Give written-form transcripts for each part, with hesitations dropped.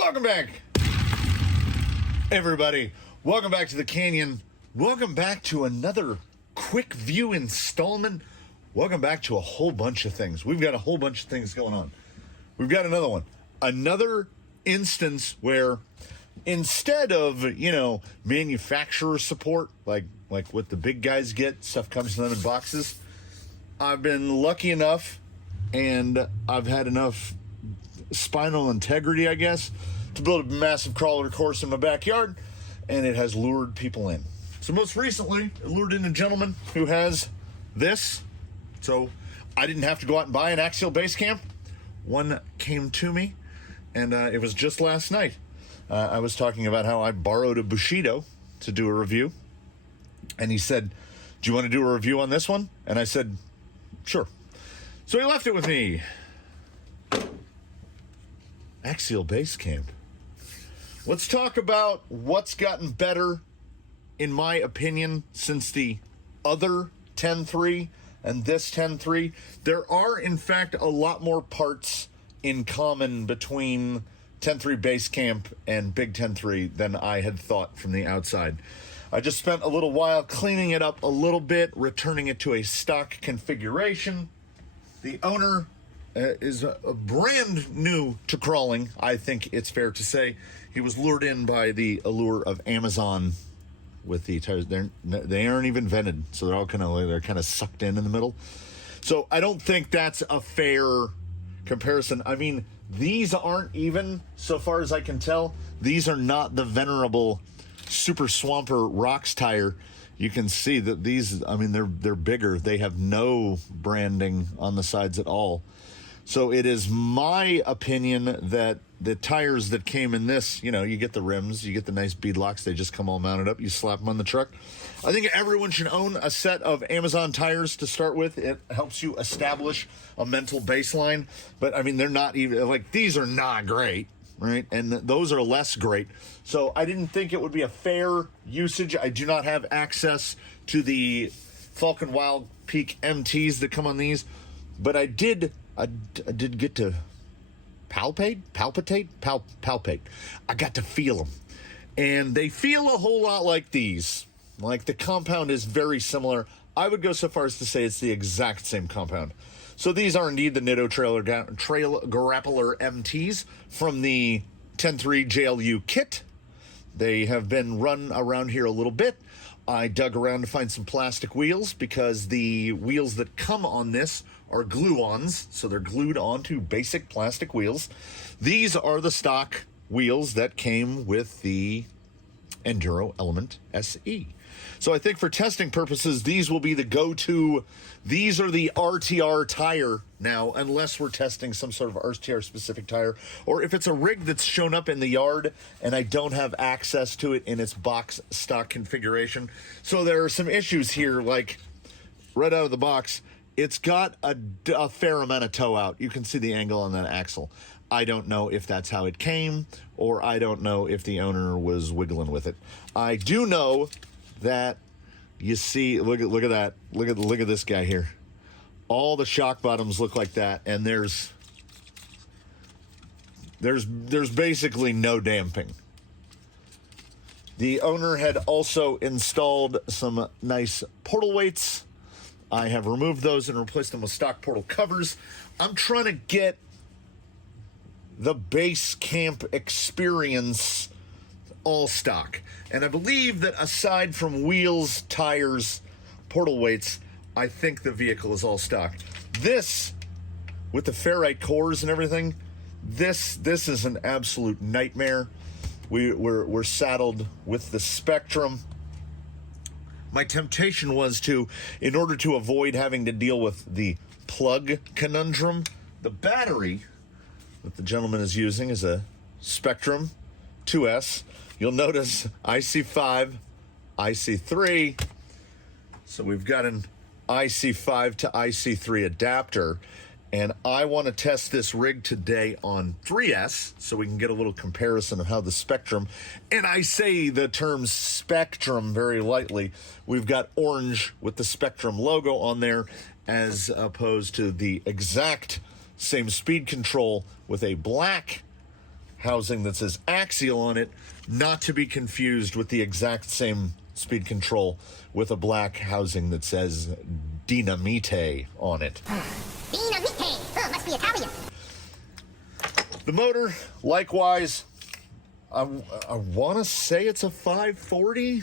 Welcome back, everybody. Welcome back to the Canyon. Welcome back to another quick view installment. Welcome back to a whole bunch of things. We've got a whole bunch of things going on. We've got another one. Another instance where instead of, manufacturer support, like what the big guys get, stuff comes to them in boxes, I've been lucky enough and I've had enough spinal integrity, I guess, to build a massive crawler course in my backyard, and it has lured people in. So most recently, it lured in a gentleman who has this. So I didn't have to go out and buy an Axial Basecamp. One came to me, and it was just last night. I was talking about how I borrowed a Bushido to do a review, and he said, "Do you want to do a review on this one?" And I said, "Sure." So he left it with me. Axial Basecamp. Let's talk about what's gotten better, in my opinion, since the other 10.3 and this 10.3. There are, in fact, a lot more parts in common between 10.3 Basecamp and Big 10.3 than I had thought from the outside. I just spent a little while cleaning it up a little bit, returning it to a stock configuration. The owner is a brand new to crawling, I think it's fair to say. He was lured in by the allure of Amazon with the tires. They aren't even vented, so they're all kind of sucked in the middle. So I don't think that's a fair comparison. I mean, these aren't even, so far as I can tell, these are not the venerable Super Swamper Rocks tire. You can see that these, I mean, they're bigger. They have no branding on the sides at all. So it is my opinion that the tires that came in this, you get the rims, you get the nice bead locks, they just come all mounted up, you slap them on the truck. I think everyone should own a set of Amazon tires to start with. It helps you establish a mental baseline. But I mean, they're not even, like, these are not great, right? And those are less great. So I didn't think it would be a fair usage. I do not have access to the Falcon Wild Peak MTs that come on these, but I did get to palpate. I got to feel them, and they feel a whole lot like these. Like, the compound is very similar. I would go so far as to say it's the exact same compound. So these are indeed the Nitto Trail Grappler MTs from the 10.3 JLU kit. They have been run around here a little bit. I dug around to find some plastic wheels because the wheels that come on this are glue-ons, so they're glued onto basic plastic wheels. These are the stock wheels that came with the Enduro Element SE. So I think for testing purposes, these will be the go-to. These are the RTR tire now, unless we're testing some sort of RTR specific tire, or if it's a rig that's shown up in the yard and I don't have access to it in its box stock configuration. So there are some issues here, like right out of the box, it's got a fair amount of toe out. You can see the angle on that axle. I don't know if that's how it came, or I don't know if the owner was wiggling with it. I do know that, you see, look at that. Look at this guy here. All the shock bottoms look like that, and there's basically no damping. The owner had also installed some nice portal weights. I have removed those and replaced them with stock portal covers. I'm trying to get the Basecamp experience all stock. And I believe that aside from wheels, tires, portal weights, I think the vehicle is all stock. This, with the ferrite cores and everything, this is an absolute nightmare. We're saddled with the Spectrum. My temptation was to, in order to avoid having to deal with the plug conundrum, the battery that the gentleman is using is a Spectrum 2S. You'll notice IC5, IC3. So we've got an IC5 to IC3 adapter. And I want to test this rig today on 3S so we can get a little comparison of how the Spectrum, and I say the term Spectrum very lightly, we've got orange with the Spectrum logo on there as opposed to the exact same speed control with a black housing that says Axial on it, not to be confused with the exact same speed control with a black housing that says Dinamite on it. Dinamite! Oh, must be Italian. The motor, likewise, I want to say it's a 540.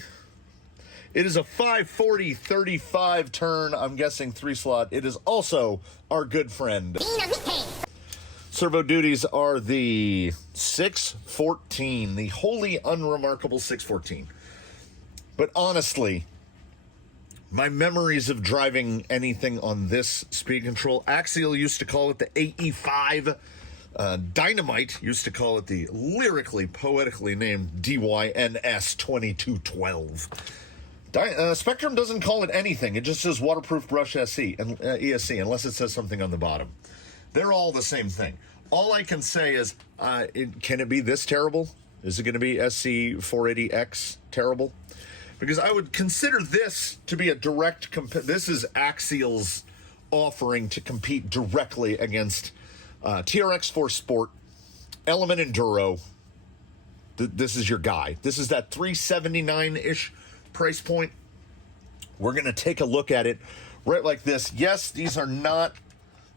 It is a 540 35 turn, I'm guessing 3-slot. It is also our good friend. Dinamite! Servo duties are the 614, the wholly unremarkable 614. But honestly, my memories of driving anything on this speed control, Axial used to call it the AE5. Dynamite used to call it the lyrically, poetically named DYNS 2212. Spectrum doesn't call it anything. It just says waterproof brush SE and ESC, unless it says something on the bottom. They're all the same thing. All I can say is, can it be this terrible? Is it going to be SC480X terrible? Because I would consider this to be a direct this is Axial's offering to compete directly against TRX4 Sport, Element Enduro. This is your guy. This is that $379-ish price point. We're going to take a look at it right like this. Yes, these are not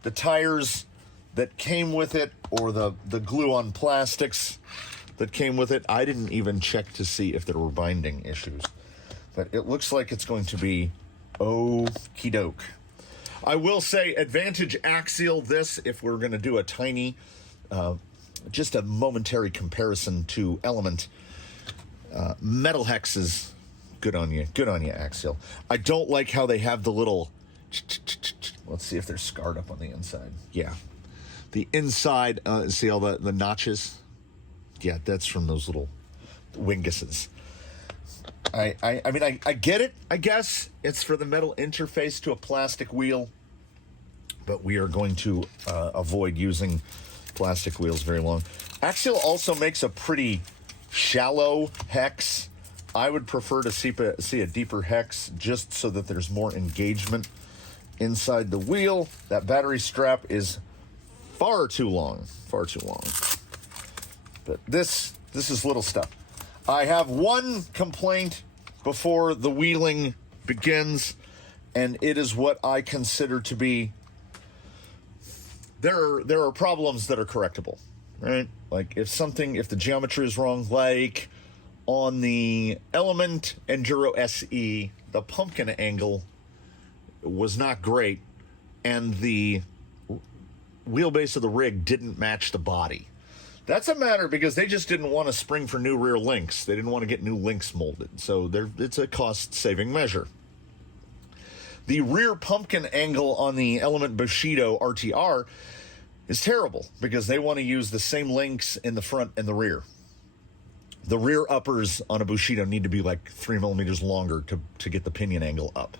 the tires that came with it or the glue-on plastics that came with it. I didn't even check to see if there were binding issues. But it looks like it's going to be okie doke. I will say advantage Axial this if we're going to do a tiny, just a momentary comparison to Element. Metal hexes, good on you. Good on you, Axial. I don't like how they have the little, let's see if they're scarred up on the inside. Yeah. The inside, see all the notches? Yeah, that's from those little winguses. I mean, I get it, I guess. It's for the metal interface to a plastic wheel. But we are going to avoid using plastic wheels very long. Axial also makes a pretty shallow hex. I would prefer to see a deeper hex just so that there's more engagement inside the wheel. That battery strap is far too long. Far too long. But this is little stuff. I have one complaint before the wheeling begins, and it is what I consider to be there are problems that are correctable, right? Like if the geometry is wrong, like on the Element Enduro SE, the pumpkin angle was not great, and the wheelbase of the rig didn't match the body. That's a matter because they just didn't want to spring for new rear links. They didn't want to get new links molded. So it's a cost-saving measure. The rear pumpkin angle on the Element Bushido RTR is terrible because they want to use the same links in the front and the rear. The rear uppers on a Bushido need to be like 3 millimeters longer to get the pinion angle up.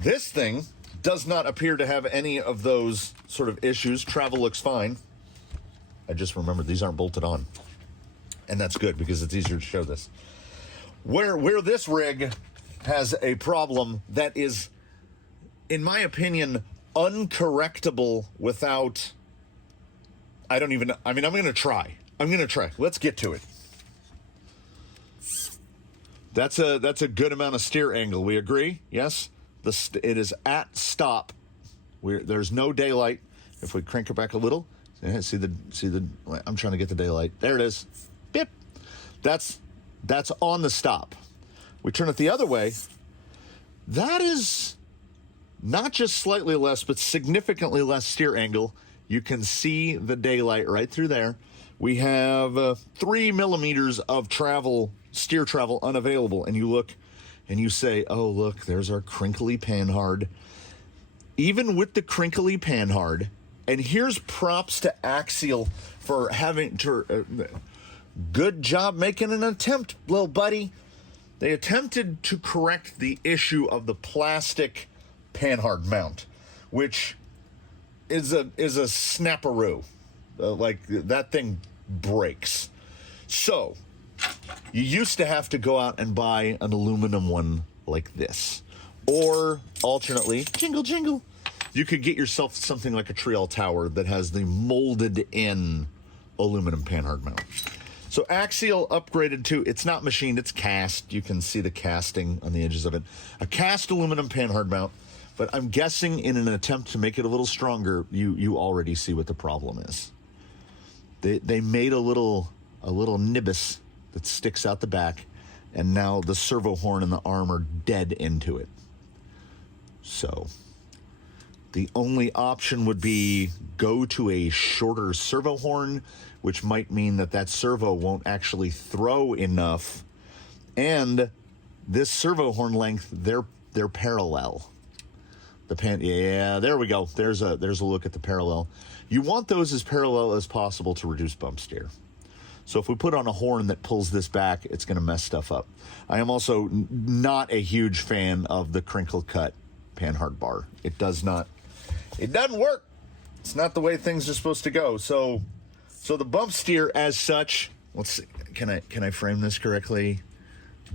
This thing does not appear to have any of those sort of issues. Travel looks fine. I just remembered these aren't bolted on. And that's good because it's easier to show this. Where this rig has a problem that is, in my opinion, uncorrectable without, I'm going to try. Let's get to it. That's a good amount of steer angle. We agree? Yes? It is at stop. There's no daylight. If we crank it back a little, see the. I'm trying to get the daylight. There it is. Bip. That's on the stop. We turn it the other way. That is not just slightly less, but significantly less steer angle. You can see the daylight right through there. We have 3 millimeters of steer travel unavailable. And you look and you say, oh, look, there's our crinkly panhard. Even with the crinkly panhard, and here's props to Axial for having good job making an attempt, little buddy. They attempted to correct the issue of the plastic panhard mount, which is a snapperoo. Like that thing breaks. So you used to have to go out and buy an aluminum one like this, or alternately, jingle jingle, you could get yourself something like a Trial Tower that has the molded in aluminum panhard mount. So Axial upgraded to, it's not machined, it's cast. You can see the casting on the edges of it. A cast aluminum panhard mount, but I'm guessing in an attempt to make it a little stronger, you already see what the problem is. They made a little nibus that sticks out the back, and now the servo horn and the arm are dead into it. So the only option would be go to a shorter servo horn, which might mean that servo won't actually throw enough. And this servo horn length, they're parallel. Yeah, there we go. There's a look at the parallel. You want those as parallel as possible to reduce bump steer. So if we put on a horn that pulls this back, it's going to mess stuff up. I am also not a huge fan of the crinkle cut panhard bar. It doesn't work. It's not the way things are supposed to go. So the bump steer as such, let's see, can I frame this correctly?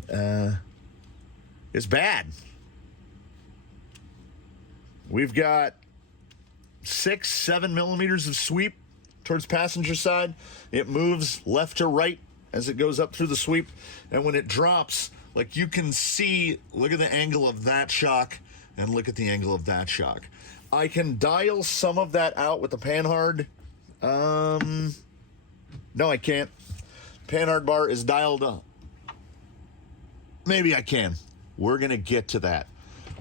It's bad. We've got 6-7 millimeters of sweep towards passenger side. It moves left to right as it goes up through the sweep. And when it drops, like you can see, look at the angle of that shock and look at the angle of that shock. I can dial some of that out with the panhard. No, I can't. Panhard bar is dialed up. Maybe I can. We're going to get to that.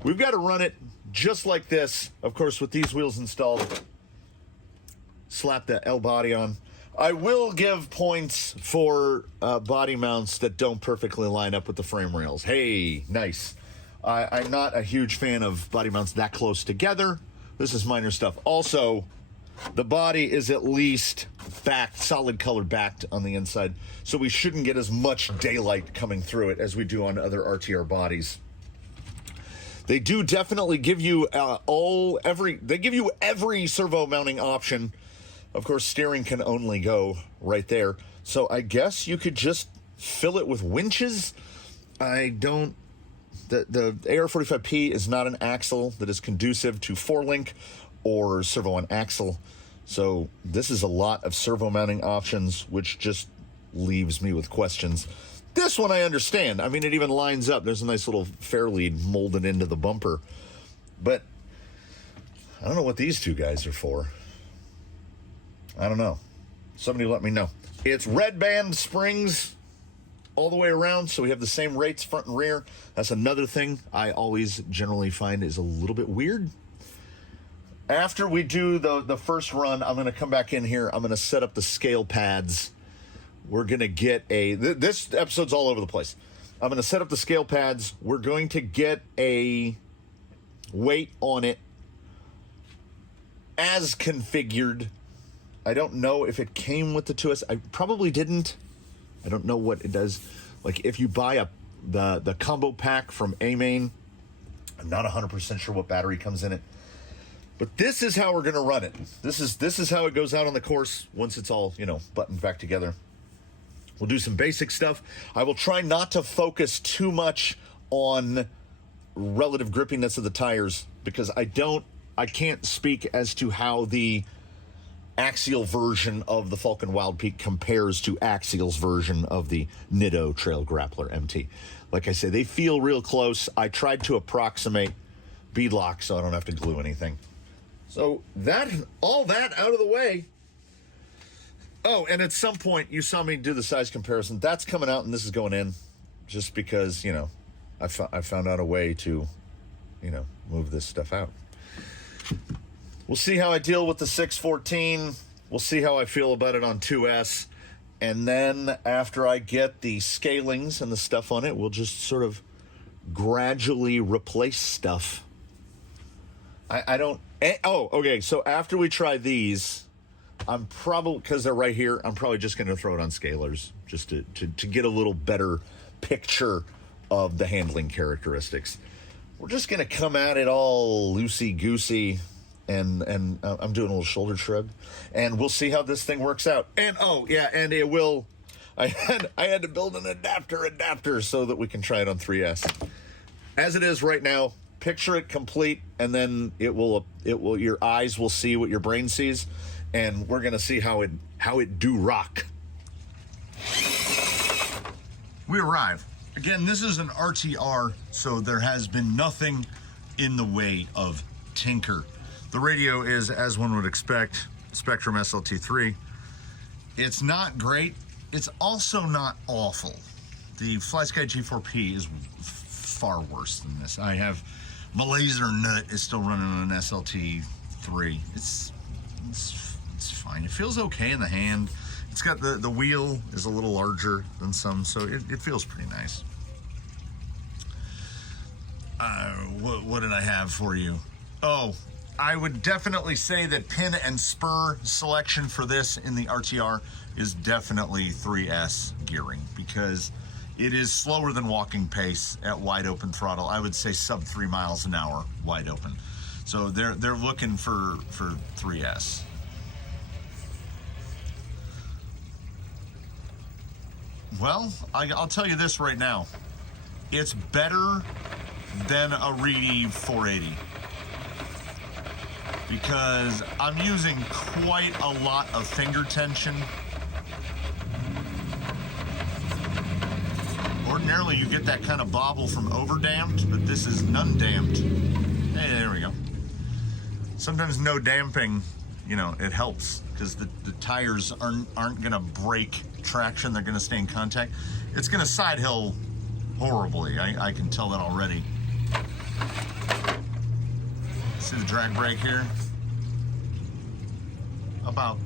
We've got to run it just like this, of course, with these wheels installed. Slap the L body on. I will give points for body mounts that don't perfectly line up with the frame rails. Hey, nice. I'm not a huge fan of body mounts that close together. This is minor stuff. Also, the body is at least backed, solid color backed on the inside, so we shouldn't get as much daylight coming through it as we do on other RTR bodies. They do definitely give you every servo mounting option. Of course, steering can only go right there. So I guess you could just fill it with winches. The AR45P is not an axle that is conducive to 4-link or servo on axle. So this is a lot of servo mounting options, which just leaves me with questions. This one I understand. I mean, it even lines up. There's a nice little fair lead molded into the bumper. But I don't know what these two guys are for. I don't know. Somebody let me know. It's red band springs all the way around, so we have the same rates front and rear. That's another thing I always generally find is a little bit weird. After we do the first run, I'm going to come back in here. I'm going to set up the scale pads. We're going to get this episode's all over the place. I'm going to set up the scale pads. We're going to get a weight on it as configured. I don't know if it came with the 2S. I probably didn't. I don't know what it does. Like if you buy the combo pack from A-Main, I'm not 100% sure what battery comes in it. But this is how we're going to run it. This is how it goes out on the course once it's all, buttoned back together. We'll do some basic stuff. I will try not to focus too much on relative grippiness of the tires because I can't speak as to how the Axial version of the Falcon Wild Peak compares to Axial's version of the Nitto Trail Grappler MT. Like I say, they feel real close. I tried to approximate beadlock so I don't have to glue anything. So all that out of the way. Oh, and at some point you saw me do the size comparison. That's coming out and this is going in just because, I found out a way to, move this stuff out. We'll see how I deal with the 614. We'll see how I feel about it on 2S. And then after I get the scalings and the stuff on it, we'll just sort of gradually replace stuff. Okay, so after we try these, I'm probably, because they're right here, I'm probably just going to throw it on scalers just to get a little better picture of the handling characteristics. We're just going to come at it all loosey-goosey. And I'm doing a little shoulder shrug, and we'll see how this thing works out. And and it will. I had to build an adapter so that we can try it on 3S. As it is right now, picture it complete, and then it will. Your eyes will see what your brain sees, and we're gonna see how it do rock. We arrive. Again, this is an RTR, so there has been nothing in the way of tinker. The radio is, as one would expect, Spectrum SLT3. It's not great. It's also not awful. The FlySky G4P is far worse than this. I have my laser nut is still running on an SLT3. It's fine. It feels okay in the hand. It's got the wheel is a little larger than some, so it feels pretty nice. What did I have for you? Oh, I would definitely say that pin and spur selection for this in the RTR is definitely 3S gearing, because it is slower than walking pace at wide open throttle. I would say sub 3 miles an hour wide open. So they're looking for 3S. Well, I'll tell you this right now. It's better than a Reedy 480. Because I'm using quite a lot of finger tension. Ordinarily, you get that kind of bobble from overdamped, but this is none-damped. Hey, there we go. Sometimes no damping, you know, it helps, because the tires aren't gonna break traction, they're gonna stay in contact. It's gonna side hill horribly, I can tell that already. See the drag brake here? About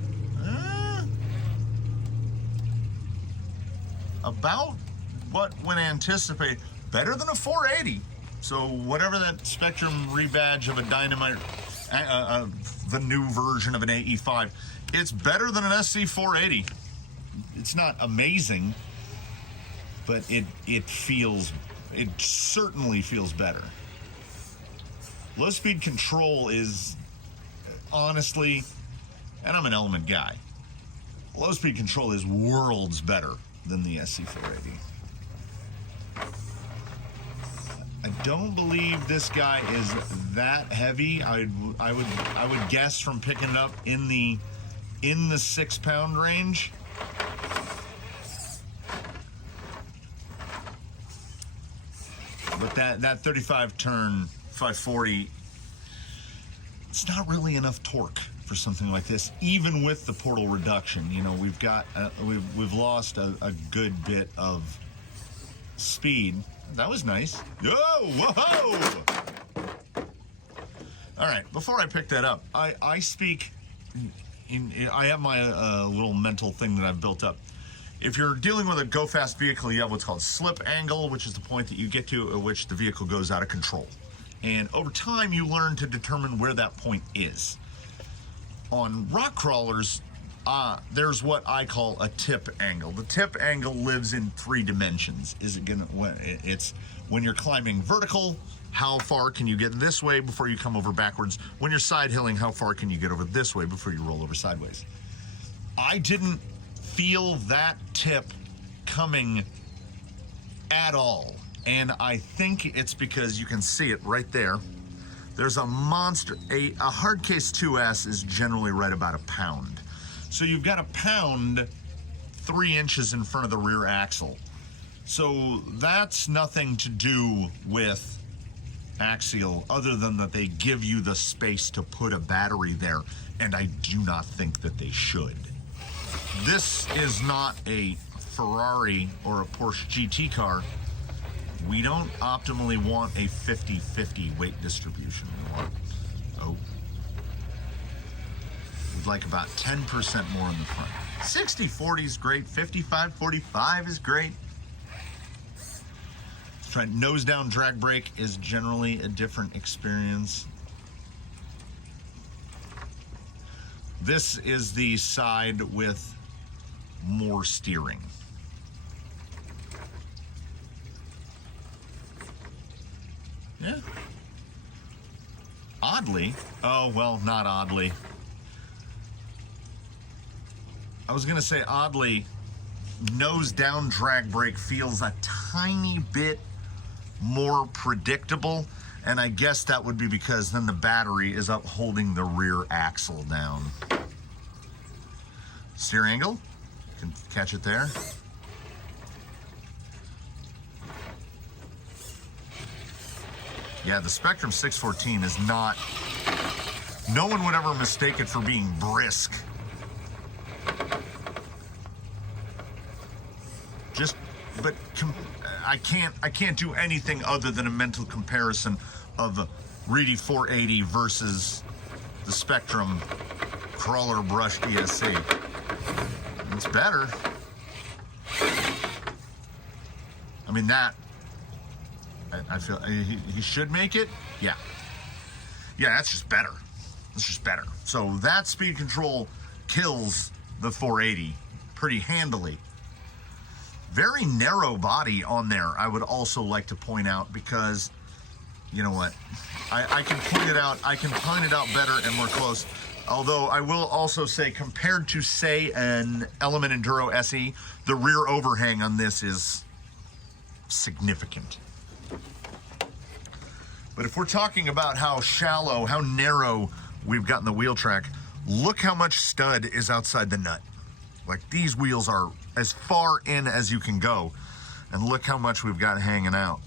what when anticipated. Better than a 480. So whatever that Spectrum rebadge of a Dynamite, the new version of an AE5, it's better than an SC480. It's not amazing, but it certainly feels better. Low speed control is, honestly, and I'm an Element guy, low speed control is worlds better than the SC480. I don't believe this guy is that heavy. I would guess from picking it up in the 6 pound range. But that 35 turn 540, it's not really enough torque for something like this, even with the portal reduction. You know, we've lost a good bit of speed. That was nice. Oh, whoa! All right, before I pick that up, I speak I have my little mental thing that I've built up. If you're dealing with a go-fast vehicle, you have what's called slip angle, which is the point that you get to at which the vehicle goes out of control. And over time, you learn to determine where that point is. On rock crawlers, there's what I call a tip angle. The tip angle lives in 3 dimensions. It's when you're climbing vertical, how far can you get this way before you come over backwards? When you're side hilling, how far can you get over this way before you roll over sideways? I didn't feel that tip coming at all. And I think it's because you can see it right there. There's a monster, a hard case 2S is generally right about a pound. So you've got a pound 3 inches in front of the rear axle. So that's nothing to do with Axial, other than that they give you the space to put a battery there, and I do not think that they should. This is not a Ferrari or a Porsche GT car. We don't optimally want a 50-50 weight distribution. We'd like about 10% more in the front. 60-40 is great. 55-45 is great. Trying nose down drag brake is generally a different experience. This is the side with more steering. Yeah. Oddly, oh, well, not oddly. I was gonna say oddly, nose down drag brake feels a tiny bit more predictable, and I guess that would be because then the battery is up holding the rear axle down. Steer angle, you can catch it there. Yeah, the Spectrum 614 is not, no one would ever mistake it for being brisk. But I can't do anything other than a mental comparison of the Reedy 480 versus the Spectrum Crawler Brushed ESC. It's better. I mean, that, I feel he should make it. Yeah, that's just better. It's just better. So that speed control kills the 480 pretty handily. Very narrow body on there, I would also like to point out, because you know what, I can point it out. I can point it out better and more close. Although I will also say, compared to say an Element Enduro SE, the rear overhang on this is significant. But if we're talking about how shallow, how narrow we've gotten the wheel track, look how much stud is outside the nut. Like, these wheels are as far in as you can go, and look how much we've got hanging out.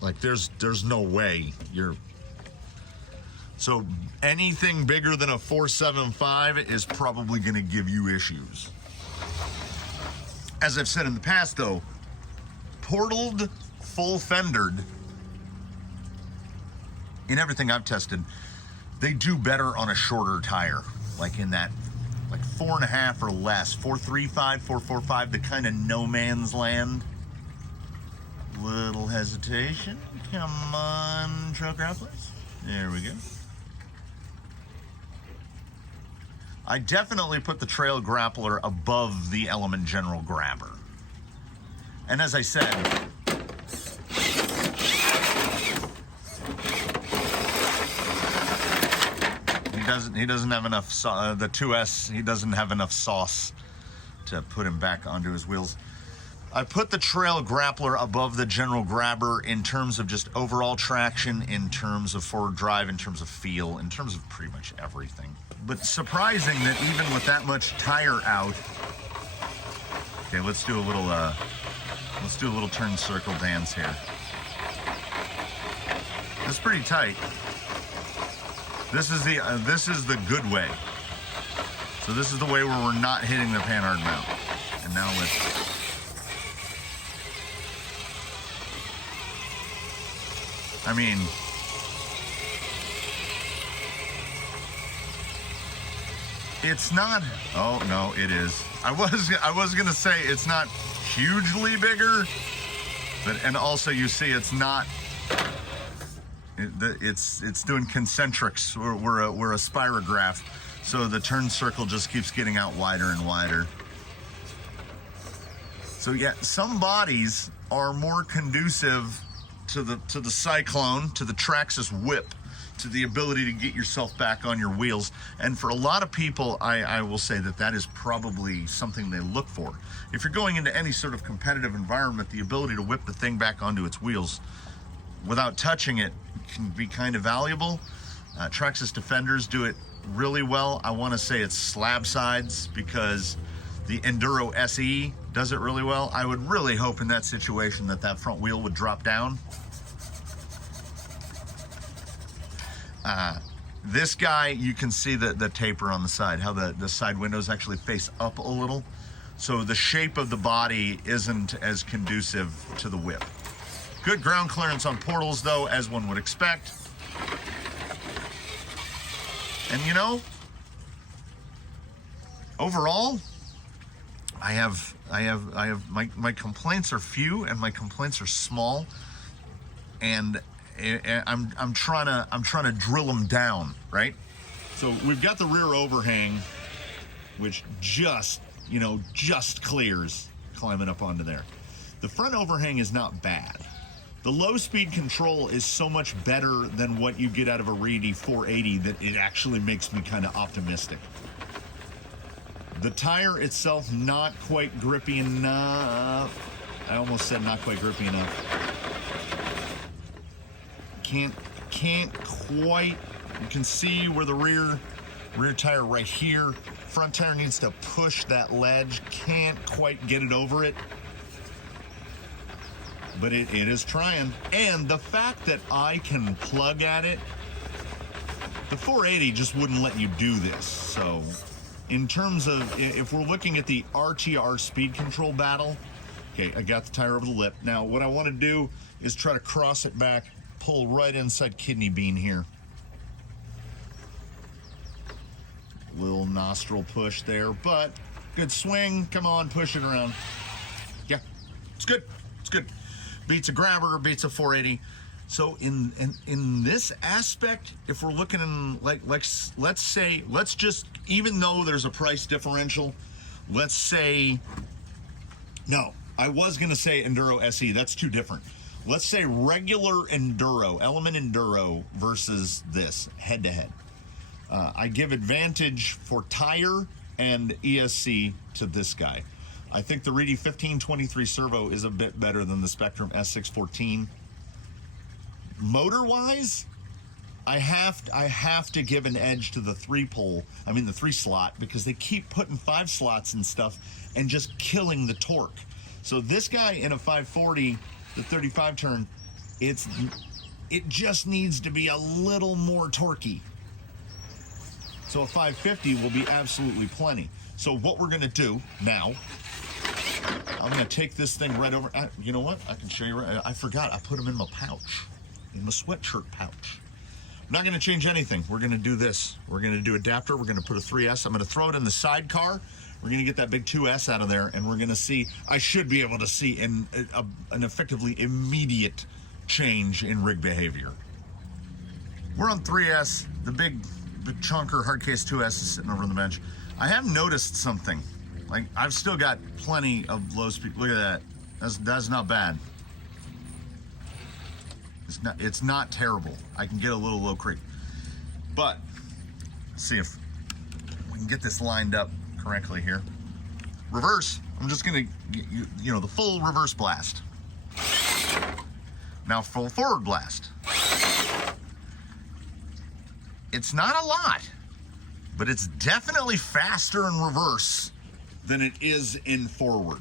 Like, there's no way you're... So anything bigger than a 475 is probably going to give you issues. As I've said in the past, though, portaled, full fendered, in everything I've tested, they do better on a shorter tire, like in that, like 4.5 or less, 435, 445, the kind of no man's land. Little hesitation. Come on, trail grapplers. There we go. I definitely put the trail grappler above the Element General Grabber. And as I said, he doesn't have enough the 2S. He doesn't have enough sauce to put him back onto his wheels. I put the trail grappler above the General Grabber in terms of just overall traction, in terms of forward drive, in terms of feel, in terms of pretty much everything. But surprising that even with that much tire out. Okay, let's do a little turn circle dance here. It's pretty tight. This is the good way. So this is the way where we're not hitting the Panhard mount. And now let's. I mean, it's not. Oh no, it is. I was gonna say it's not hugely bigger, but and also you see it's not. It's doing concentrics. We're a spirograph, so the turn circle just keeps getting out wider and wider. So yeah, some bodies are more conducive to the Cyclone, to the Traxxas Whip, to the ability to get yourself back on your wheels. And for a lot of people, I will say that is probably something they look for. If you're going into any sort of competitive environment, the ability to whip the thing back onto its wheels without touching it can be kind of valuable. Traxxas Defenders do it really well. I want to say it's slab sides, because the Enduro SE does it really well. I would really hope in that situation that front wheel would drop down. This guy, you can see the taper on the side, how the side windows actually face up a little. So the shape of the body isn't as conducive to the whip. Good ground clearance on portals, though, as one would expect. And you know, overall, I have my complaints are few and my complaints are small, and I'm trying to drill them down, right? So we've got the rear overhang, which just clears climbing up onto there. The front overhang is not bad. The low speed control is so much better than what you get out of a Reedy 480 that it actually makes me kind of optimistic. The tire itself, not quite grippy enough. I almost said not quite grippy enough. Can't quite. You can see where the rear tire right here front tire needs to push that ledge. Can't quite get it over it. But it is trying. And the fact that I can plug at it, the 480 just wouldn't let you do this. So in terms of, if we're looking at the RTR speed control battle, okay, I got the tire over the lip. Now what I want to do is try to cross it back, pull right inside kidney bean here. Little nostril push there, but good swing. Come on, push it around. Yeah, it's good. It's good. Beats a grabber, beats a 480. So in this aspect, if we're looking in let's say, let's just, even though there's a price differential, let's say, no, I was gonna say Enduro SE, that's too different. Let's say regular Enduro, Element Enduro versus this, head to head. I give advantage for tire and ESC to this guy. I think the Reedy 1523 servo is a bit better than the Spectrum S614. Motor-wise, I have to give an edge to the 3 slot, because they keep putting 5 slots and stuff and just killing the torque. So this guy in a 540, the 35 turn, it just needs to be a little more torquey. So a 550 will be absolutely plenty. So what we're gonna do now, I'm gonna take this thing right over. You know what? I can show you. I forgot. I put them in my pouch, in my sweatshirt pouch. I'm not gonna change anything. We're gonna do this. We're gonna do adapter. We're gonna put a 3S. I'm gonna throw it in the sidecar. We're gonna get that big 2S out of there, and we're gonna see. I should be able to see an effectively immediate change in rig behavior. We're on 3S. The big chunker hardcase 2S is sitting over on the bench. I have noticed something. Like, I've still got plenty of low speed. Look at that. That's not bad. It's not terrible. I can get a little low creep. But let's see if we can get this lined up correctly here. Reverse. I'm just gonna get you know, the full reverse blast. Now full forward blast. It's not a lot, but it's definitely faster in reverse than it is in forward.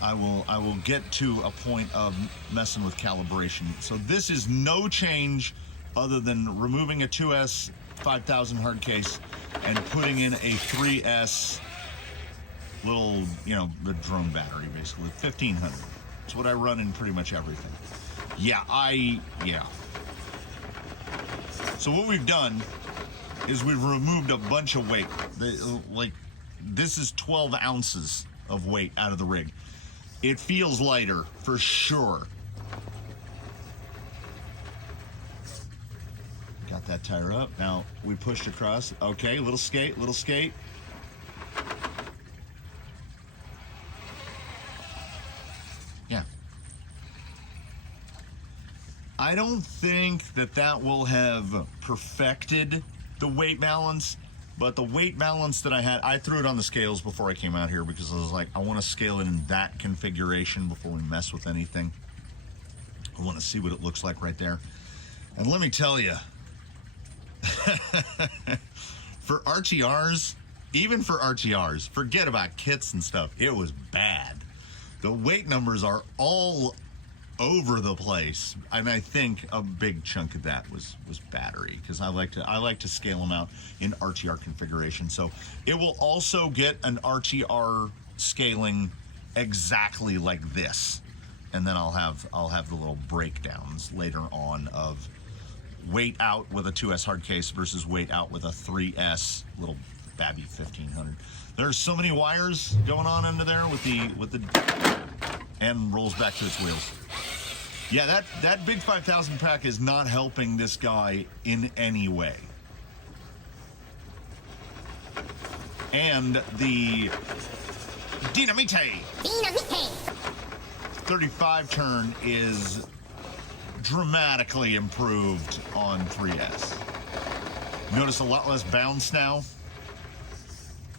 I will get to a point of messing with calibration. So this is no change other than removing a 2S 5000 hard case and putting in a 3S little, you know, the drone battery, basically 1500. It's what I run in pretty much everything. Yeah. So what we've done is we've removed a bunch of weight. Like, this is 12 ounces of weight out of the rig. It feels lighter, for sure. Got that tire up. Now, we pushed across. Okay, little skate, little skate. Yeah. I don't think that will have perfected the weight balance, but the weight balance that I had, I threw it on the scales before I came out here because I was like, I want to scale it in that configuration before we mess with anything. I want to see what it looks like right there. And let me tell you, for RTRs, even for RTRs, forget about kits and stuff, it was bad. The weight numbers are all over the place, and I think a big chunk of that was battery, because I like to scale them out in RTR configuration. So it will also get an RTR scaling exactly like this, and then I'll have the little breakdowns later on of weight out with a 2S hard case versus weight out with a 3S little Babby 1500. There's so many wires going on under there with the and rolls back to its wheels. Yeah, that big 5000 pack is not helping this guy in any way. And the Dynamite 35 turn is dramatically improved on 3S. Notice a lot less bounce now.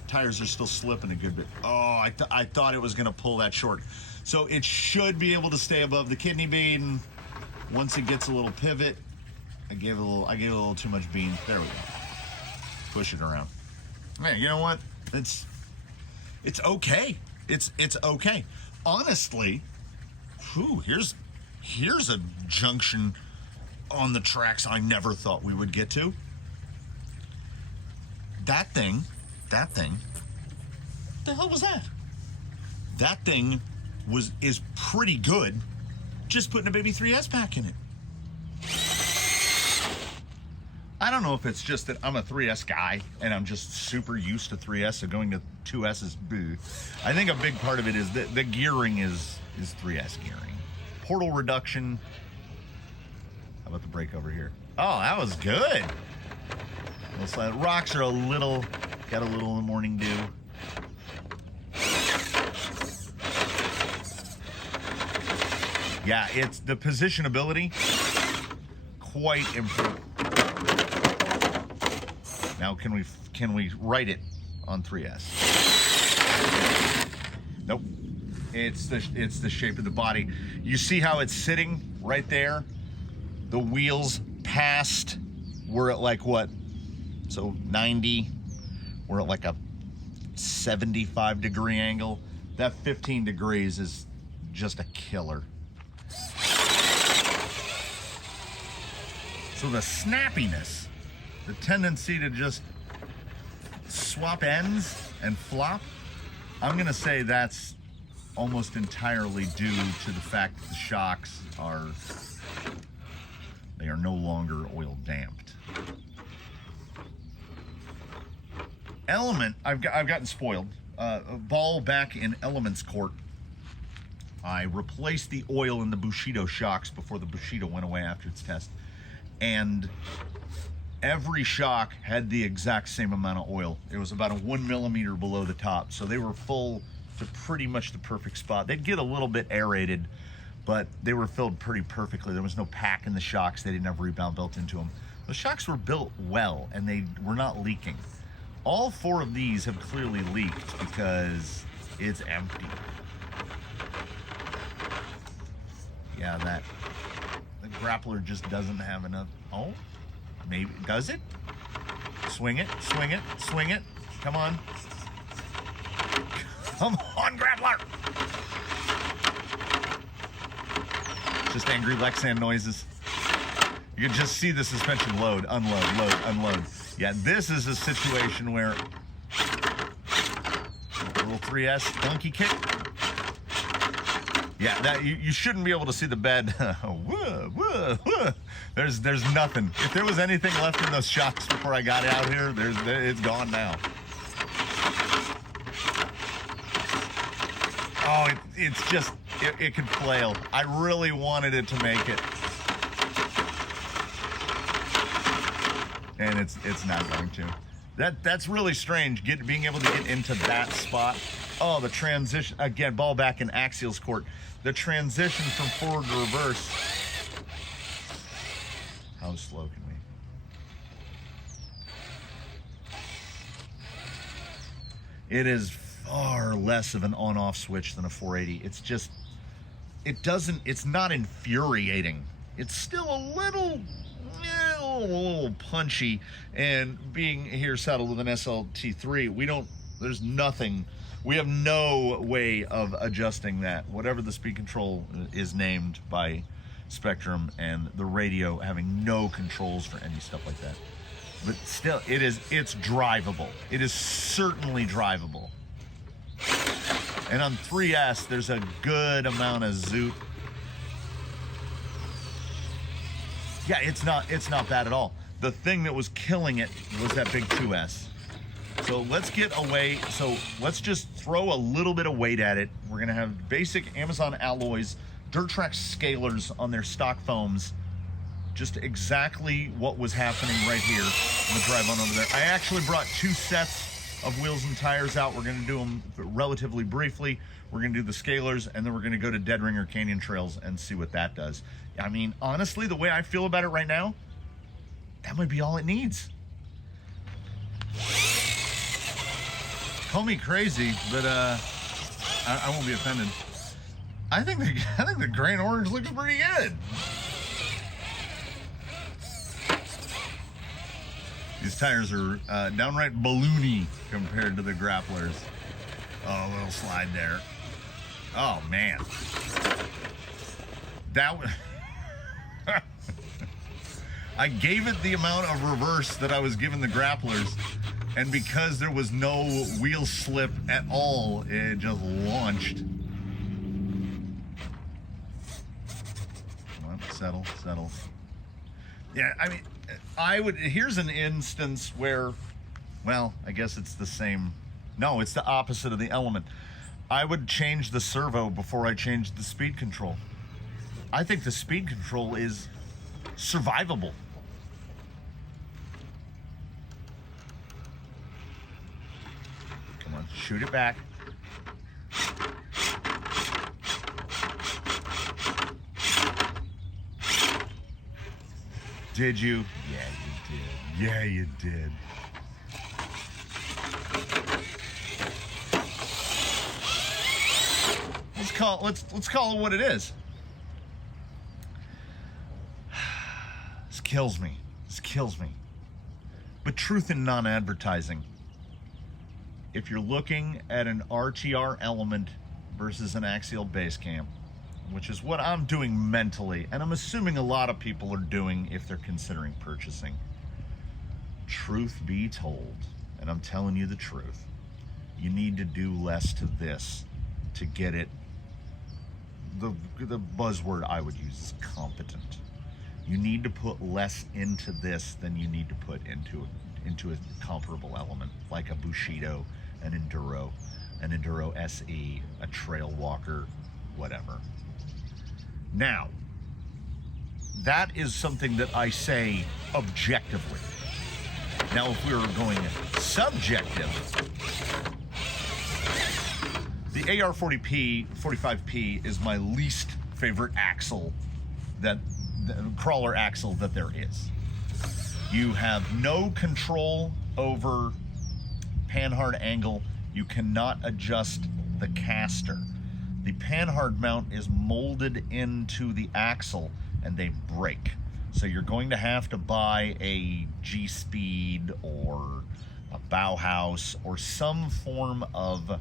Tires are still slipping a good bit. Oh, I thought it was going to pull that short. So it should be able to stay above the kidney bean. Once it gets a little pivot, I gave it a little too much bean. There we go. Push it around. Man, you know what? It's okay. It's okay. Honestly, here's a junction on the tracks I never thought we would get to. That thing, what the hell was that? That thing is pretty good. Just putting a baby 3S pack in it. I don't know if it's just that I'm a 3S guy and I'm just super used to 3S, so going to 2S is boo. I think a big part of it is that the gearing is 3S gearing. Portal reduction. How about the brake over here? Oh, that was good. Rocks are got a little in the morning dew. Yeah, it's the positionability, quite important. Now, can we write it on 3S? Nope. It's the shape of the body. You see how it's sitting right there? The wheels past, we're at like what? So 90. We're at like a 75-degree angle. That 15 degrees is just a killer. So the snappiness, the tendency to just swap ends and flop, I'm gonna say that's almost entirely due to the fact that the shocks are no longer oil damped. Element, I've gotten spoiled. A ball back in Elements Court, I replaced the oil in the Bushido shocks before the Bushido went away after its test. And every shock had the exact same amount of oil. It was about a 1 millimeter below the top. So they were full to pretty much the perfect spot. They'd get a little bit aerated, but they were filled pretty perfectly. There was no pack in the shocks. They didn't have rebound built into them. The shocks were built well, and they were not leaking. All 4 of these have clearly leaked because it's empty. Yeah, the grappler just doesn't have enough. Oh, maybe, does it? Swing it, swing it, swing it. Come on. Come on, grappler. Just angry Lexan noises. You can just see the suspension load, unload, load, unload. Yeah, this is a situation where a little 3S donkey kick. Yeah, that you shouldn't be able to see the bed. Whoa, whoa, whoa. There's nothing. If there was anything left in those shocks before I got out here, it's gone now. Oh, it's just it could flail. I really wanted it to make it, and it's not going to. That's really strange. Being able to get into that spot. Oh, the transition again. Ball back in Axial's court. The transition from forward to reverse. How slow can we? It is far less of an on-off switch than a 480. It's just, it's not infuriating. It's still a little punchy, and being here saddled with an SLT3, there's nothing, we have no way of adjusting that. Whatever the speed control is named by Spectrum, and the radio having no controls for any stuff like that. But still, it's drivable. It is certainly drivable. And on 3S, there's a good amount of zoot. Yeah, it's not bad at all. The thing that was killing it was that big 2S. So let's get away. So let's just throw a little bit of weight at it. We're gonna have basic Amazon alloys, dirt track scalers on their stock foams. Just exactly what was happening right here. I'm gonna drive on over there. I actually brought 2 sets of wheels and tires out. We're gonna do them relatively briefly. We're gonna do the scalers, and then we're gonna go to Dead Ringer Canyon Trails and see what that does. I mean, honestly, the way I feel about it right now, that might be all it needs. Call me crazy, but I won't be offended. I think the grain orange looks pretty good. These tires are downright balloony compared to the grapplers. Oh, a little slide there. Oh, man. That was... I gave it the amount of reverse that I was giving the grapplers, and because there was no wheel slip at all, it just launched. Come on, settle, settle. Yeah, I mean, here's an instance where, well, I guess it's the same. No, it's the opposite of the element. I would change the servo before I changed the speed control. I think the speed control is survivable. Come on, shoot it back. Did you? Yeah, you did. Yeah, you did. Let's call it what it is. This kills me. This kills me. But truth in non-advertising. If you're looking at an RTR element versus an Axial Basecamp, which is what I'm doing mentally, and I'm assuming a lot of people are doing if they're considering purchasing. Truth be told, and I'm telling you the truth, you need to do less to this to get it. The buzzword I would use is competent. You need to put less into this than you need to put into a comparable element, like a Bushido, an Enduro SE, a Trail Walker, whatever. Now, that is something that I say objectively. Now, if we were going subjective, the AR40P, 45P is my least favorite axle, the crawler axle that there is. You have no control over panhard angle. You cannot adjust the caster. The panhard mount is molded into the axle and they break. So you're going to have to buy a G-Speed or a Bauhaus or some form of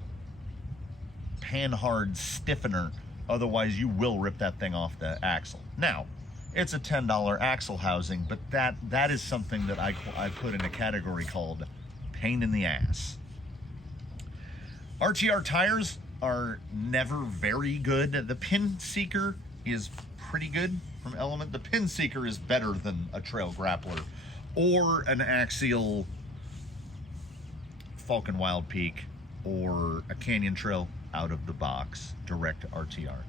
panhard stiffener. Otherwise you will rip that thing off the axle. Now, it's a $10 axle housing, but that is something that I put in a category called pain in the ass. RTR tires are never very good. The Pin Seeker is pretty good from Element. The Pin Seeker is better than a Trail Grappler or an Axial Falcon Wild Peak or a Canyon Trail out of the box direct RTR.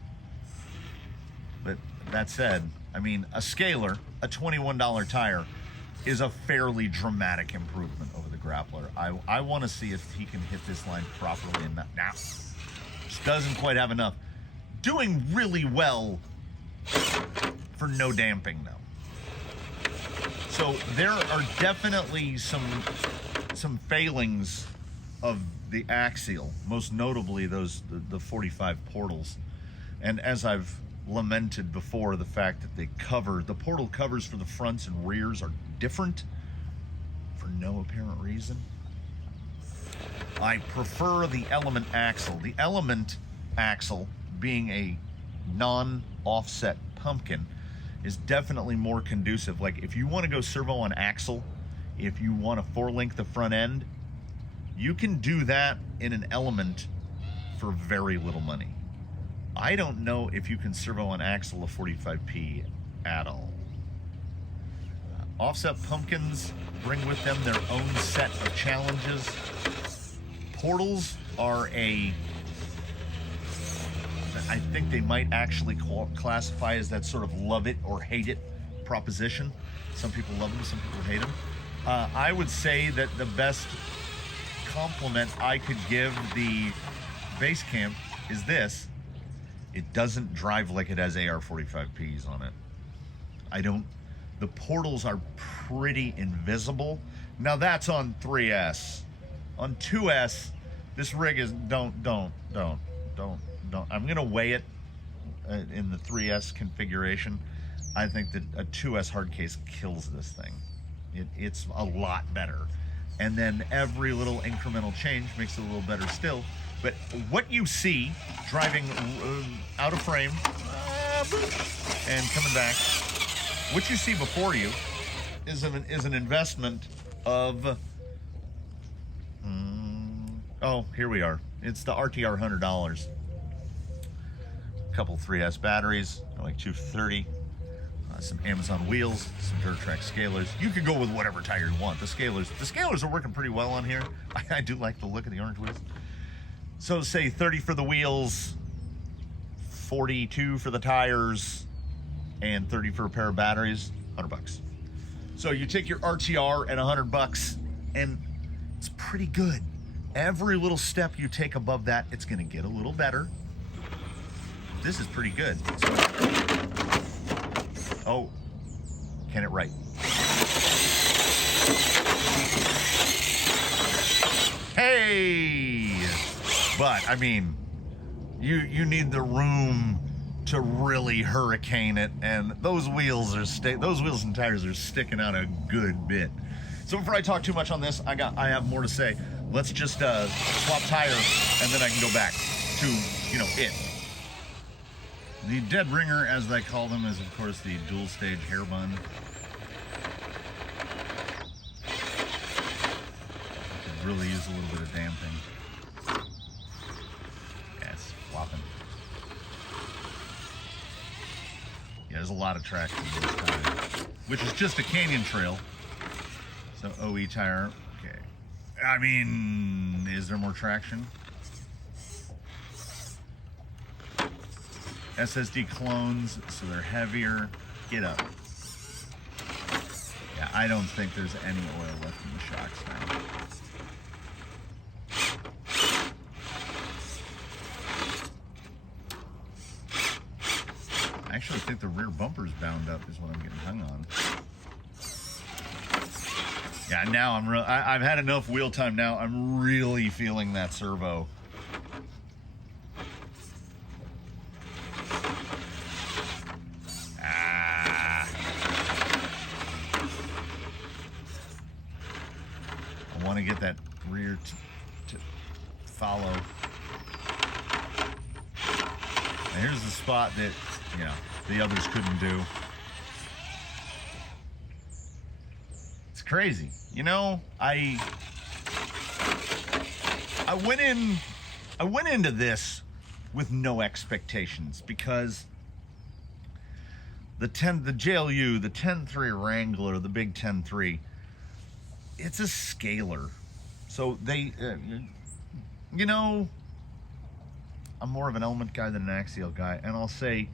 But that said, I mean, a Scalar, a $21 tire, is a fairly dramatic improvement over the Grappler. I want to see if he can hit this line properly, and now just doesn't quite have enough. Doing really well for no damping though. So there are definitely some failings of the Axial, most notably the 45 portals. And as I've lamented before, the fact that the portal covers for the fronts and rears are different for no apparent reason. I prefer the Element axle. The Element axle, being a non-offset pumpkin, is definitely more conducive. Like if you want to go servo on axle, if you want to 4-link the front end, you can do that in an Element for very little money. I don't know if you can servo on axle a 45P at all. Offset pumpkins bring with them their own set of challenges. Portals are I think they might actually classify as that sort of love it or hate it proposition. Some people love them, some people hate them. I would say that the best compliment I could give the Basecamp is this: it doesn't drive like it has AR45Ps on it. The portals are pretty invisible. Now that's on 3S. On 2S, this rig is, don't. I'm gonna weigh it in the 3S configuration. I think that a 2S hard case kills this thing. It's a lot better. And then every little incremental change makes it a little better still. But what you see driving out of frame and coming back, what you see before you is an investment of, oh, here we are. It's the RTR $100. A couple 3S batteries, like 230. Some Amazon wheels, some dirt track scalers. You could go with whatever tire you want. The scalers are working pretty well on here. I do like the look of the orange wheels. So say 30 for the wheels, 42 for the tires, and 30 for a pair of batteries, $100. So you take your RTR at $100, and it's pretty good. Every little step you take above that, it's gonna get a little better. This is pretty good. Oh, can it right? Hey! But, I mean, you need the room to really hurricane it, and those wheels and tires are sticking out a good bit. So before I talk too much on this, I have more to say. Let's just swap tires, and then I can go back to, it. The dead ringer, as they call them, is of course the dual stage hair bun. Could really use a little bit of damping. Yeah, it's flopping. Yeah, there's a lot of traction in this tire, which is just a canyon trail. So OE tire, okay. I mean, is there more traction? SSD clones, so they're heavier. Get up. Yeah, I don't think there's any oil left in the shocks now. I actually think the rear bumper's bound up is what I'm getting hung on. Yeah, now I've had enough wheel time now. I'm really feeling that servo. I want to get that rear to follow. And here's the spot that, the others couldn't do. It's crazy. I went into this with no expectations because the JLU, the 10.3 Wrangler, the big 10.3, it's a scaler. So they, I'm more of an element guy than an axial guy, and I'll say,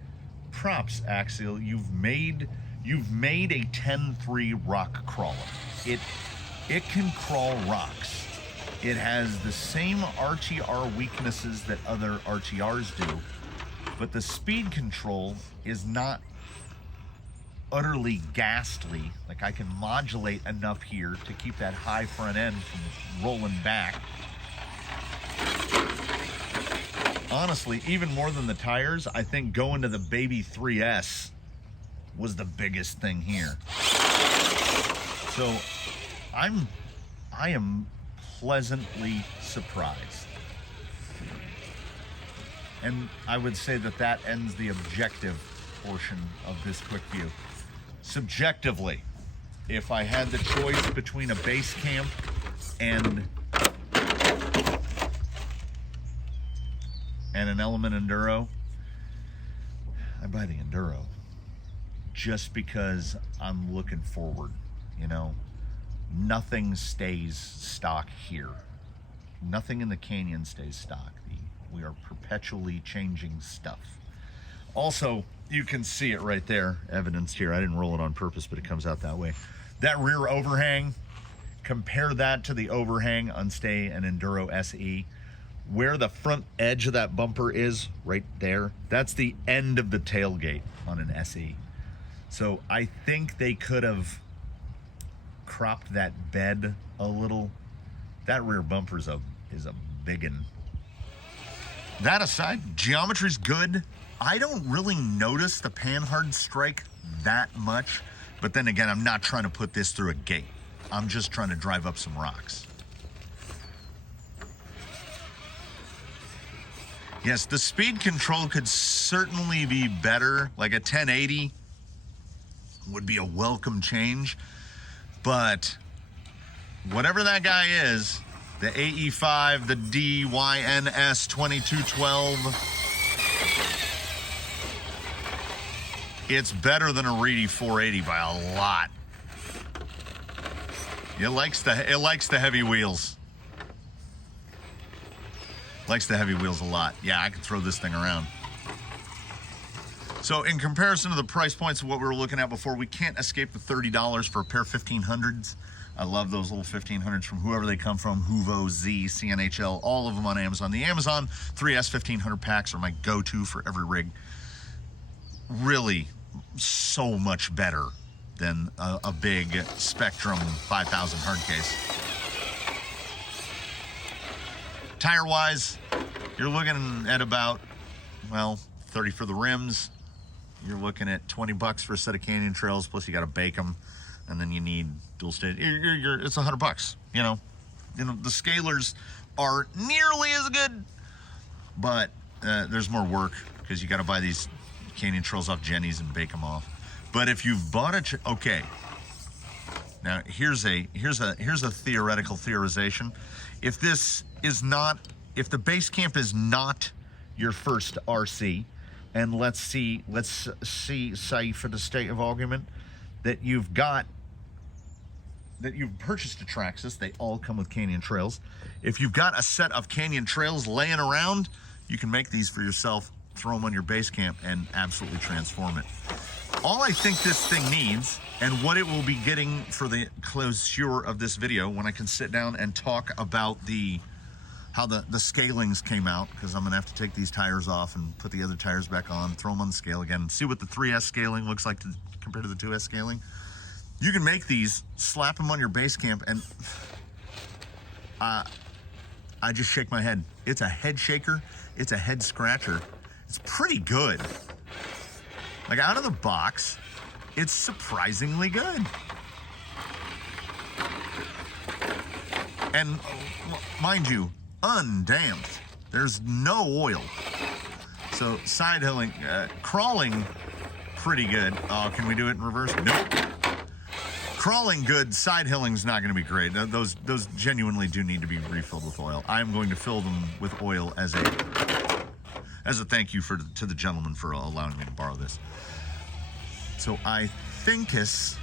props, Axial. You've made a 10.3 rock crawler. It can crawl rocks. It has the same RTR weaknesses that other RTRs do, but the speed control is not utterly ghastly. Like, I can modulate enough here to keep that high front end from rolling back. Honestly, even more than the tires, I think going to the baby 3S was the biggest thing here. So I am pleasantly surprised. And I would say that ends the objective portion of this quick view. Subjectively, if I had the choice between a Basecamp and an Element Enduro, I buy the Enduro just because I'm looking forward. Nothing stays stock here. Nothing in the canyon stays stock. We are perpetually changing stuff. Also, you can see it right there, evidenced here. I didn't roll it on purpose, but it comes out that way. That rear overhang, compare that to the overhang on, say, an Enduro SE. Where the front edge of that bumper is, right there, that's the end of the tailgate on an SE. So I think they could have cropped that bed a little. That rear bumper is a biggin. That aside, geometry's good. I don't really notice the panhard strike that much. But then again, I'm not trying to put this through a gate. I'm just trying to drive up some rocks. Yes, the speed control could certainly be better. Like a 1080 would be a welcome change. But whatever that guy is, the AE5, the DYNS 2212, it's better than a Reedy 480 by a lot. It likes the heavy wheels. Likes the heavy wheels a lot. Yeah, I could throw this thing around. So in comparison to the price points of what we were looking at before, we can't escape the $30 for a pair of 1500s. I love those little 1500s from whoever they come from, Huvo, Z, CNHL, all of them on Amazon. The Amazon 3S 1500 packs are my go-to for every rig. Really so much better than a big Spectrum 5000 hard case. Tire-wise, you're looking at about, well, 30 for the rims. You're looking at 20 bucks for a set of Canyon Trails, plus you got to bake them, and then you need dual stage. It's $100, you know. The scalers are nearly as good, but there's more work because you got to buy these Canyon Trails off Jenny's and bake them off. But if you've bought okay. Now here's a theoretical theorization. If this is not, if the Basecamp is not your first RC, and let's see, say for the sake of argument, that you've purchased a Traxxas, they all come with Canyon Trails. If you've got a set of Canyon Trails laying around, you can make these for yourself, throw them on your Basecamp, and absolutely transform it. All I think this thing needs, and what it will be getting for the closure of this video, when I can sit down and talk about how the scalings came out, because I'm gonna have to take these tires off and put the other tires back on, throw them on the scale again, see what the 3S scaling looks like compared to the 2S scaling. You can make these, slap them on your Basecamp, and I just shake my head. It's a head shaker, it's a head scratcher. It's pretty good. Like out of the box, it's surprisingly good. And mind you, undamped. There's no oil. So side hilling, crawling, pretty good. Oh, can we do it in reverse? Nope. Crawling good, side hilling's not going to be great. Those genuinely do need to be refilled with oil. I'm going to fill them with oil as a thank you to the gentleman for allowing me to borrow this. So I think this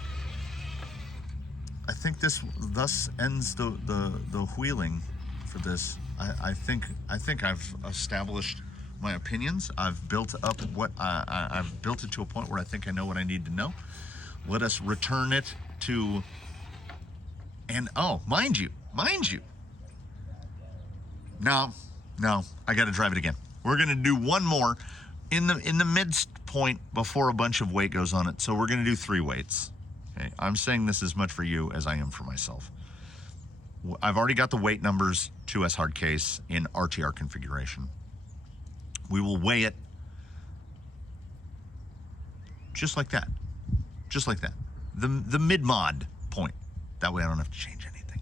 thus ends the wheeling for this. I think I've established my opinions. I've built up I've built it to a point where I think I know what I need to know. Let us return it to, and oh, mind you. No, I got to drive it again. We're gonna do one more in the midst point before a bunch of weight goes on it. So we're gonna do 3 weights. Okay, I'm saying this as much for you as I am for myself. I've already got the weight numbers, 2S hard case in RTR configuration. We will weigh it just like that. The mid-mod point. That way I don't have to change anything.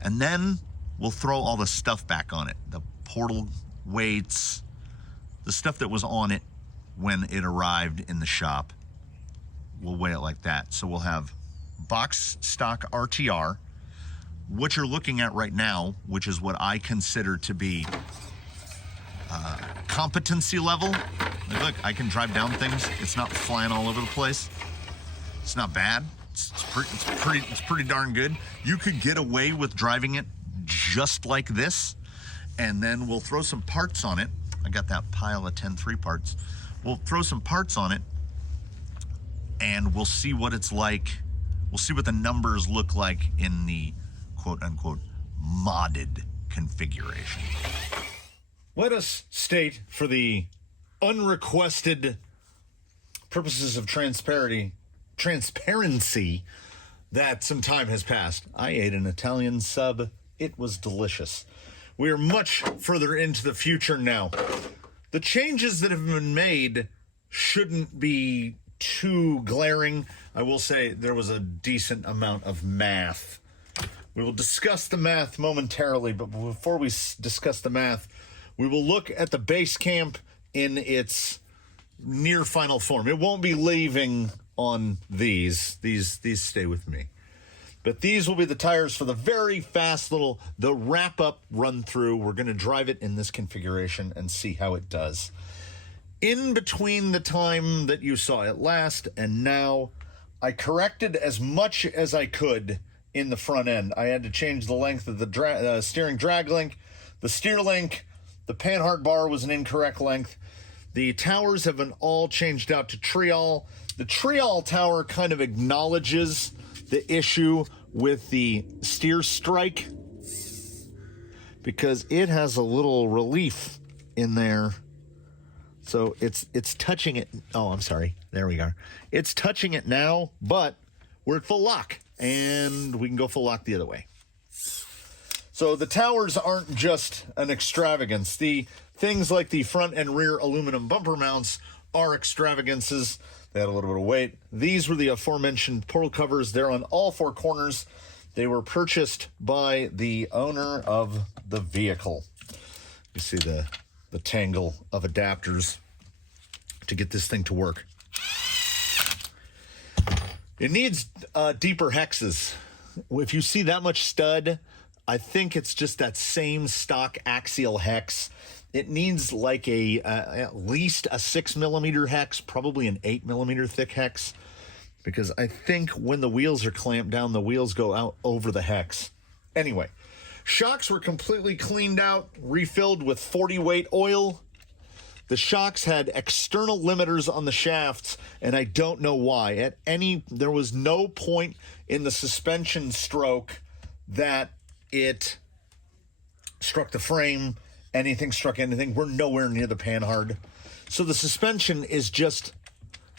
And then we'll throw all the stuff back on it. The portal weights, the stuff that was on it when it arrived in the shop. We'll weigh it like that. So we'll have box stock RTR, what you're looking at right now, which is what I consider to be competency level. Like, look, I can drive down things. It's not flying all over the place. It's not bad. It's pretty darn good. You could get away with driving it just like this, and then we'll throw some parts on it. I got that pile of 10 3 parts. We'll throw some parts on it, and we'll see what it's like. We'll see what the numbers look like in the quote-unquote modded configuration. Let us state, for the unrequested purposes of transparency, that some time has passed. I ate an Italian sub. It was delicious. We are much further into the future now. The changes that have been made shouldn't be too glaring. I will say there was a decent amount of math. We will discuss the math momentarily, but before we discuss the math, we will look at the Basecamp in its near final form. It won't be leaving on these. These stay with me. But these will be the tires for the very fast the wrap-up run-through. We're going to drive it in this configuration and see how it does. In between the time that you saw it last and now, I corrected as much as I could in the front end. I had to change the length of the steering drag link, the steer link. The panhard bar was an incorrect length. The towers have been all changed out to Triol. The Triol tower kind of acknowledges the issue with the steer strike because it has a little relief in there. So it's touching it. Oh, I'm sorry. There we go. It's touching it now, but we're at full lock, and we can go full lock the other way. So the towers aren't just an extravagance. The things like the front and rear aluminum bumper mounts are extravagances. They had a little bit of weight. These were the aforementioned portal covers. They're on all four corners. They were purchased by the owner of the vehicle. You see the tangle of adapters to get this thing to work. It needs deeper hexes. If you see that much stud, I think it's just that same stock axial hex. It needs like at least a 6mm hex, probably an 8mm thick hex, because I think when the wheels are clamped down, the wheels go out over the hex. Anyway, shocks were completely cleaned out, refilled with 40 weight oil. The shocks had external limiters on the shafts, and I don't know why. There was no point in the suspension stroke that it struck the frame, anything struck anything. We're nowhere near the panhard. So the suspension is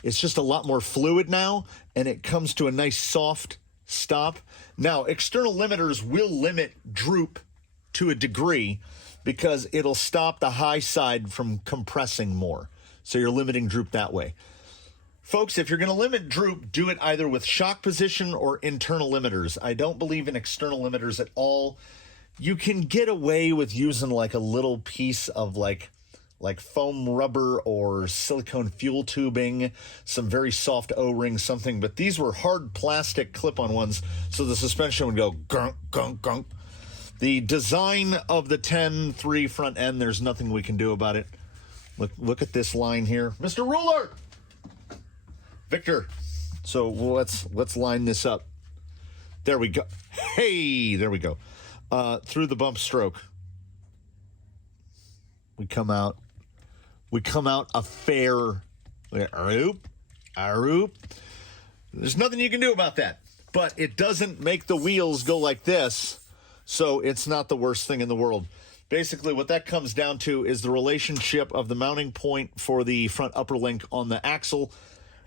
it's just a lot more fluid now, and it comes to a nice soft stop. Now, external limiters will limit droop to a degree because it'll stop the high side from compressing more. So you're limiting droop that way. Folks, if you're going to limit droop, do it either with shock position or internal limiters. I don't believe in external limiters at all. You can get away with using like a little piece of like foam rubber or silicone fuel tubing, some very soft O-ring, something. But these were hard plastic clip-on ones, so the suspension would go gunk, gunk, gunk. The design of the 10 III front end, there's nothing we can do about it. Look at this line here. Mr. Ruler! Victor. So let's line this up. There we go. Hey, there we go. Through the bump stroke. We come out a fair. There's nothing you can do about that. But it doesn't make the wheels go like this. So it's not the worst thing in the world. Basically, what that comes down to is the relationship of the mounting point for the front upper link on the axle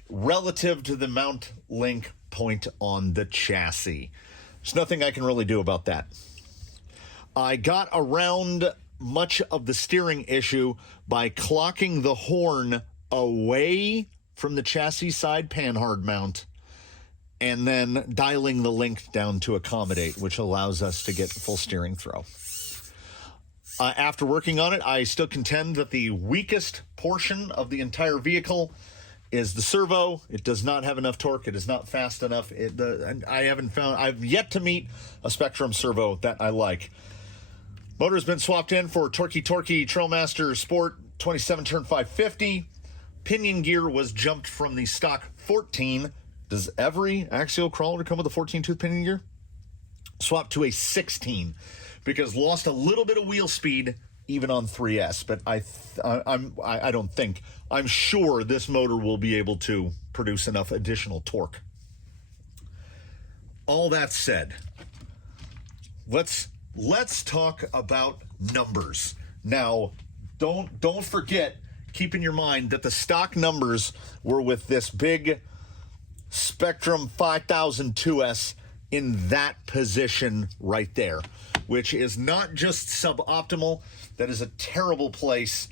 relative to the mount link point on the chassis. There's nothing I can really do about that. I got around much of the steering issue by clocking the horn away from the chassis side panhard mount and then dialing the link down to accommodate, which allows us to get full steering throw. After working on it, I still contend that the weakest portion of the entire vehicle is the servo. It does not have enough torque. It is not fast enough. I've yet to meet a Spectrum servo that I like. Motor has been swapped in for Torquey Trailmaster Sport 27 turn 550. Pinion gear was jumped from the stock 14. Does every axial crawler come with a 14-tooth pinion gear? Swapped to a 16 because lost a little bit of wheel speed even on 3S. But I don't think. I'm sure this motor will be able to produce enough additional torque. All that said, let's talk about numbers. Now, don't forget, keep in your mind that the stock numbers were with this big Spectrum 5002S in that position right there, which is not just suboptimal. That is a terrible place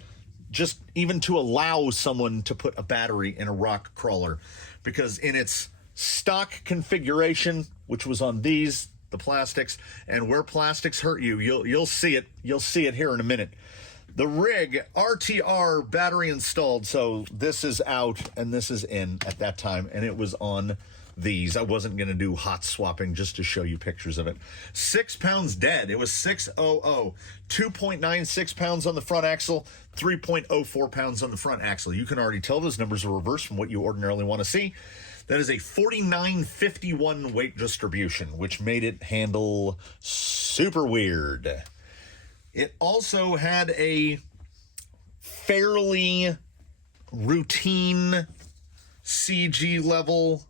just even to allow someone to put a battery in a rock crawler, because in its stock configuration, which was on these, the plastics, and where plastics hurt you, you'll see it. You'll see it here in a minute. The rig, RTR battery installed. So this is out and this is in at that time, and it was on these. I wasn't going to do hot swapping just to show you pictures of it. 6 pounds dead. It was 600. 2.96 pounds on the front axle, 3.04 pounds on the front axle. You can already tell those numbers are reversed from what you ordinarily want to see. That is a 49.51 weight distribution, which made it handle super weird. It also had a fairly routine CG level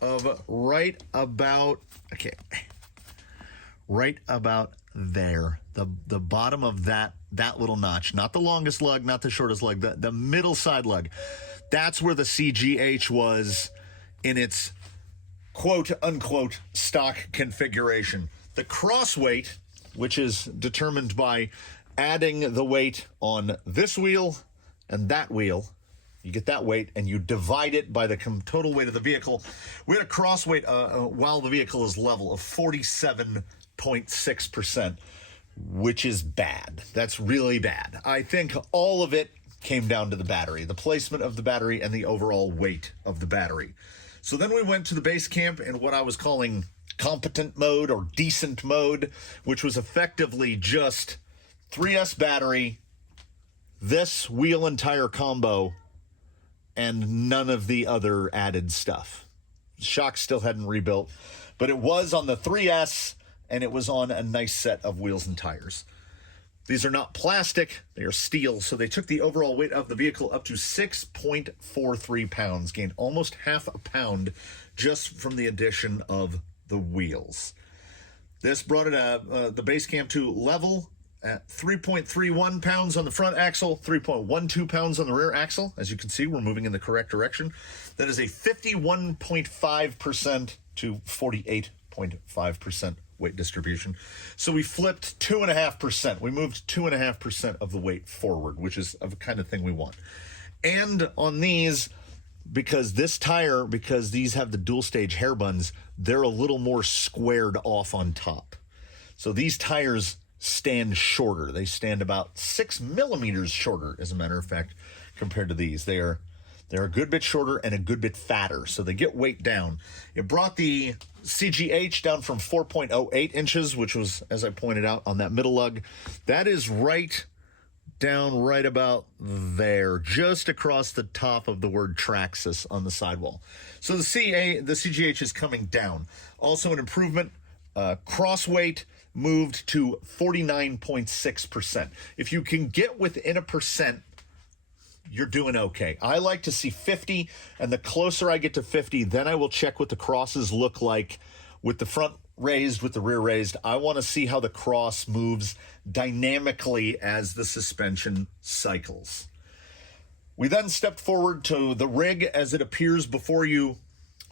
of right about there. The bottom of that little notch, not the longest lug, not the shortest lug, the middle side lug. That's where the CGH was in its quote unquote stock configuration. The cross weight, which is determined by adding the weight on this wheel and that wheel, you get that weight and you divide it by the total weight of the vehicle. We had a cross weight while the vehicle is level of 47.6%, which is bad. That's really bad. I think all of it came down to the battery, the placement of the battery and the overall weight of the battery. So then we went to the base camp in what I was calling competent mode or decent mode, which was effectively just 3S battery, this wheel and tire combo, and none of the other added stuff. Shocks still hadn't rebuilt, but it was on the 3S and it was on a nice set of wheels and tires. These are not plastic, they are steel, so they took the overall weight of the vehicle up to 6.43 pounds, gained almost half a pound just from the addition of the wheels. This brought it the base camp to level at 3.31 pounds on the front axle, 3.12 pounds on the rear axle. As you can see, we're moving in the correct direction. That is a 51.5% to 48.5% weight distribution. So we flipped 2.5%. We moved 2.5% of the weight forward, which is the kind of thing we want. And on these, because these have the dual stage hair buns, they're a little more squared off on top. So these tires stand shorter. They stand about 6 millimeters shorter, as a matter of fact, compared to these. They're a good bit shorter and a good bit fatter, so they get weight down. It brought the CGH down from 4.08 inches, which was, as I pointed out, on that middle lug. That is right down right about there, just across the top of the word Traxxas on the sidewall. So the CGH is coming down. Also an improvement, cross weight moved to 49.6%. If you can get within a percent, you're doing okay. I like to see 50, and the closer I get to 50, then I will check what the crosses look like with the front raised, with the rear raised. I want to see how the cross moves dynamically as the suspension cycles. We then stepped forward to the rig as it appears before you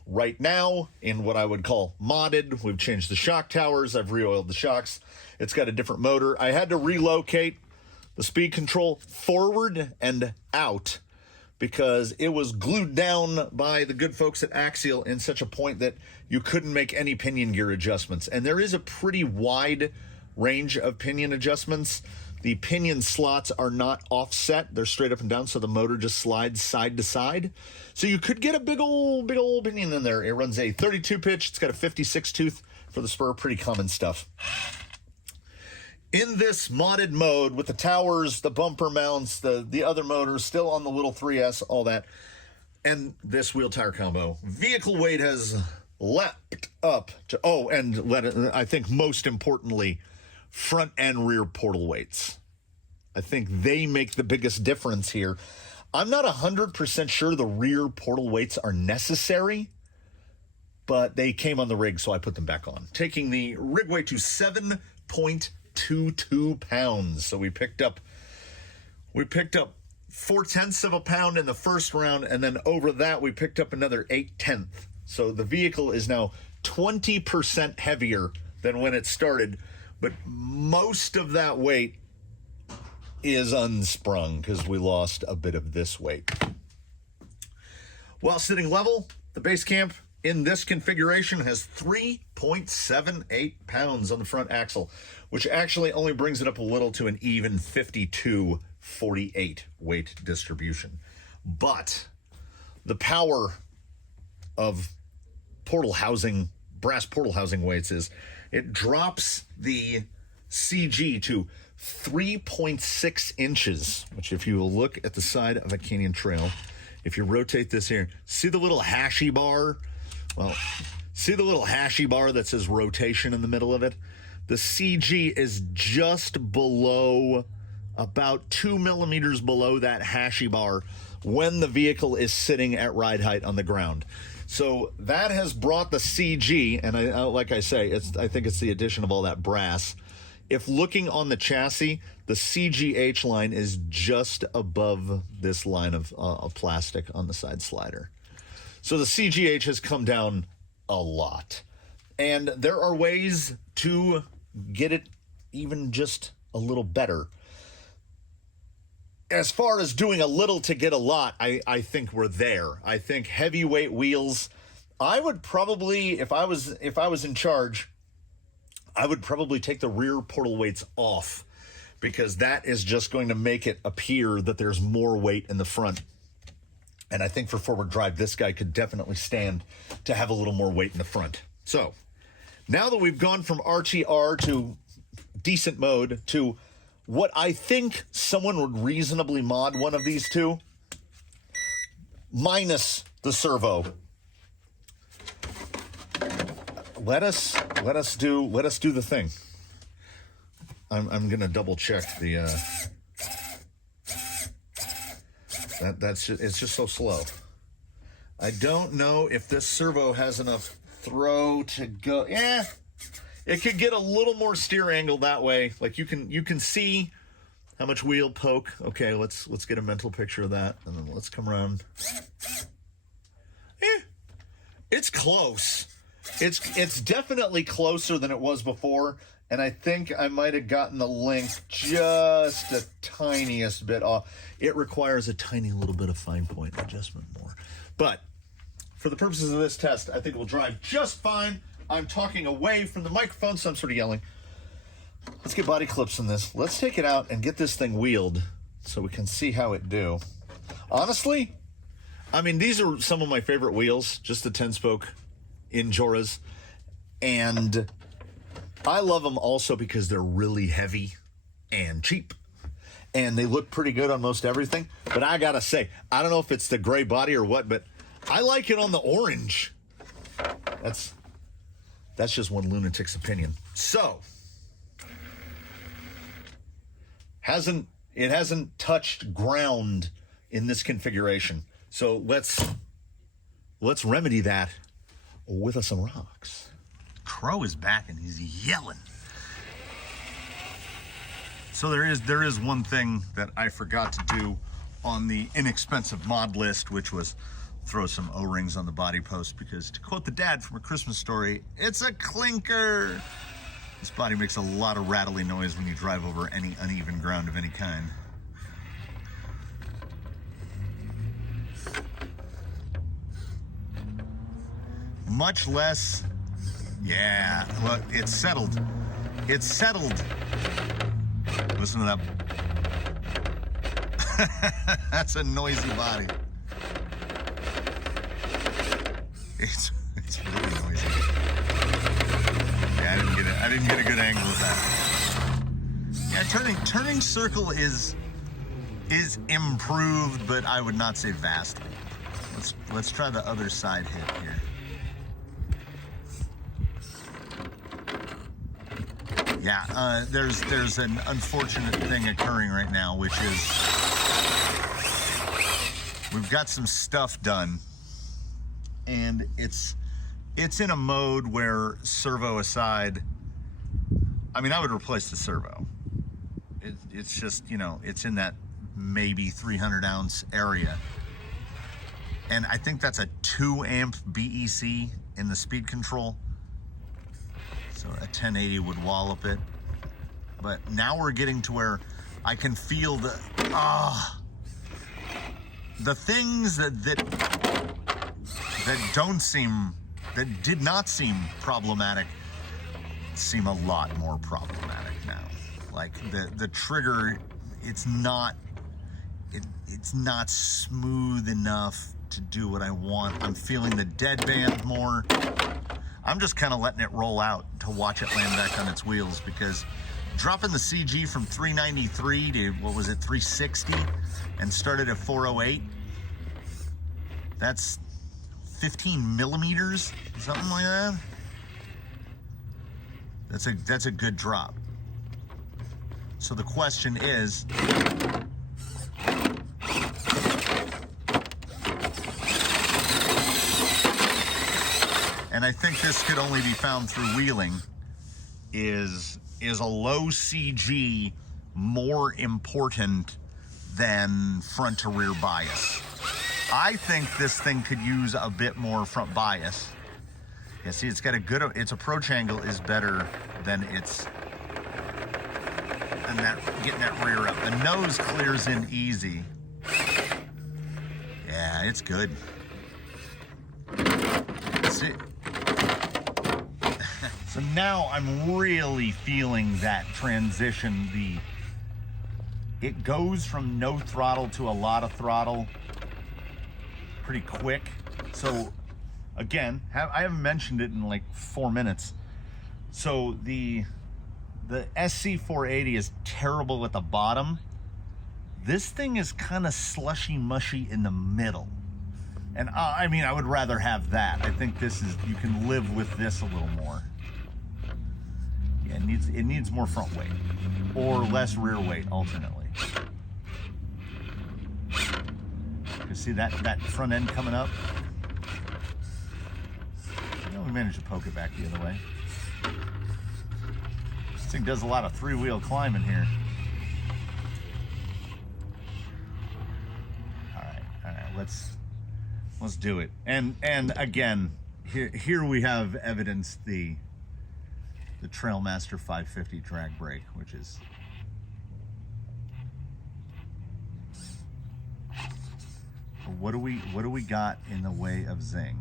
right now in what I would call modded. We've changed the shock towers. I've re-oiled the shocks. It's got a different motor. I had to relocate the speed control forward and out because it was glued down by the good folks at Axial in such a point that you couldn't make any pinion gear adjustments. And there is a pretty wide range of pinion adjustments. The pinion slots are not offset. They're straight up and down, so the motor just slides side to side. So you could get a big old pinion in there. It runs a 32 pitch. It's got a 56 tooth for the spur. Pretty common stuff. In this modded mode with the towers, the bumper mounts, the other motors still on the little 3S, all that, and this wheel tire combo, vehicle weight has leapt up to, I think most importantly, front and rear portal weights. I think they make the biggest difference here. I'm not 100% sure the rear portal weights are necessary, but they came on the rig, so I put them back on, taking the rig weight to 7.22 pounds. So we picked up 0.4 of a pound in the first round, and then over that we picked up another 0.8. So the vehicle is now 20% heavier than when it started, but most of that weight is unsprung because we lost a bit of this weight. While sitting level, the Basecamp in this configuration has 3.78 pounds on the front axle, which actually only brings it up a little to an even 52-48 weight distribution. But the power of portal housing, brass portal housing weights is it drops the CG to 3.6 inches, which if you look at the side of a canyon trail, if you rotate this here, see the little hashy bar? Well, see the little hashy bar that says rotation in the middle of it? The CG is just below, about 2 millimeters below that hashy bar when the vehicle is sitting at ride height on the ground. So that has brought the CG, and like I say, I think it's the addition of all that brass. If looking on the chassis, the CGH line is just above this line of plastic on the side slider. So the CGH has come down a lot. And there are ways to get it even just a little better. As far as doing a little to get a lot, I think we're there. I think heavyweight wheels, I would probably, if I was in charge, I would probably take the rear portal weights off, because that is just going to make it appear that there's more weight in the front. And I think for forward drive, this guy could definitely stand to have a little more weight in the front. So now that we've gone from RTR to decent mode to what I think someone would reasonably mod one of these two, minus the servo. Let us do the thing. I'm gonna double check the it's just so slow. I don't know if this servo has enough throw to go. Yeah, it could get a little more steer angle that way. Like you can see how much wheel poke. Okay, let's get a mental picture of that, and then let's come around. It's close. It's definitely closer than it was before, and I think I might have gotten the length just a tiniest bit off. It requires a tiny little bit of fine point adjustment more. But for the purposes of this test, I think it will drive just fine. I'm talking away from the microphone, so I'm sort of yelling. Let's get body clips in this. Let's take it out and get this thing wheeled so we can see how it do. Honestly, I mean, these are some of my favorite wheels, just the 10-spoke Injoras, and I love them also because they're really heavy and cheap, and they look pretty good on most everything. But I gotta say, I don't know if it's the gray body or what, but I like it on the orange. That's just one lunatic's opinion. So it hasn't touched ground in this configuration. So let's remedy that with some rocks. Crow is back and he's yelling. So there is one thing that I forgot to do on the inexpensive mod list, which was throw some O-rings on the body post, because to quote the dad from A Christmas Story, it's a clinker. This body makes a lot of rattly noise when you drive over any uneven ground of any kind. Much less, yeah, look, it's settled. It's settled. Listen to that. That's a noisy body. It's really noisy. Yeah, I didn't get a good angle with that. Yeah, turning circle is improved, but I would not say vastly. Let's try the other side hit here. Yeah, there's an unfortunate thing occurring right now, which is we've got some stuff done, and it's in a mode where, servo aside, I mean, I would replace the servo. It's just, you know, it's in that maybe 300 ounce area, and I think that's a 2 amp BEC in the speed control. So a 1080 would wallop it. But now we're getting to where I can feel the things that did not seem problematic seem a lot more problematic now. Like the trigger, it's not smooth enough to do what I want. I'm feeling the deadband more. I'm just kind of letting it roll out to watch it land back on its wheels, because dropping the CG from 393 to, what was it, 360, and started at 408, that's 15 millimeters, something like that. That's a good drop. So the question is, and I think this could only be found through wheeling, is a low CG more important than front to rear bias? I think this thing could use a bit more front bias. Yeah, see, it's got its approach angle is better than getting that rear up. The nose clears in easy. Yeah, it's good. See? So now I'm really feeling that transition. It goes from no throttle to a lot of throttle pretty quick. So again, I haven't mentioned it in like 4 minutes. So the SC480 is terrible at the bottom. This thing is kind of slushy mushy in the middle. And I mean, I would rather have that. I think you can live with this a little more. Yeah, it needs more front weight or less rear weight alternately. You see that front end coming up? We managed to poke it back the other way. This thing does a lot of three-wheel climbing here. All right, let's do it. And again, here we have evidence the Trailmaster 550 drag brake, which is what do we got in the way of zing?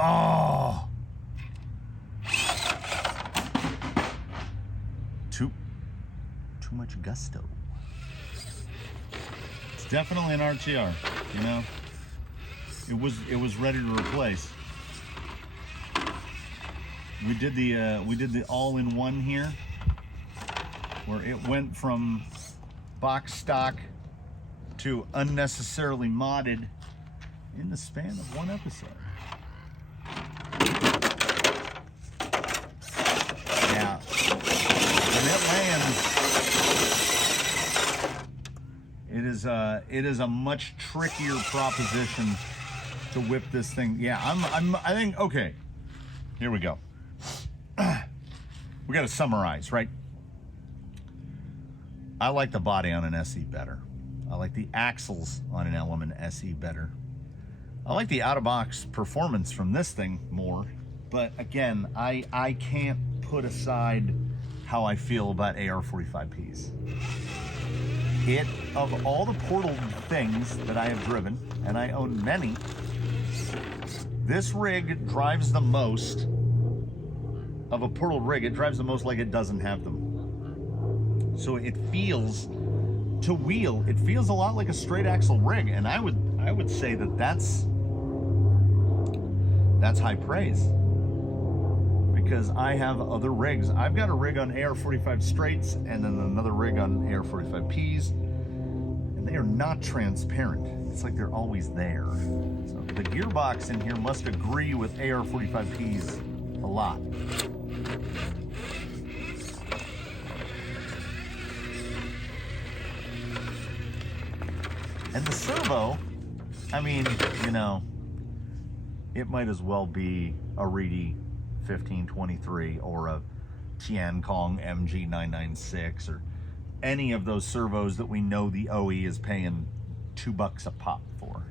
Oh, too much gusto. It's definitely an RTR, you know. It was ready to replace. We did the all-in-one here, where it went from box stock to unnecessarily modded in the span of one episode. Yeah, when it lands, it is a much trickier proposition to whip this thing. Yeah, I think, okay, here we go. We got to summarize, right? I like the body on an SE better. I like the axles on an Element SE better. I like the out-of-box performance from this thing more. But again, I can't put aside how I feel about AR45Ps. Of all the Portal things that I have driven, and I own many, this rig drives the most of a Portal rig. It drives the most like it doesn't have them. So it feels, to wheel, it feels a lot like a straight axle rig, and I would say that's high praise, because I have other rigs. I've got a rig on AR45 straights and then another rig on AR45Ps, and they are not transparent. It's like they're always there. So the gearbox in here must agree with AR45Ps a lot. And the servo, I mean, you know, it might as well be a Reedy 1523 or a Tiancong MG996 or any of those servos that we know the OE is paying $2 a pop for.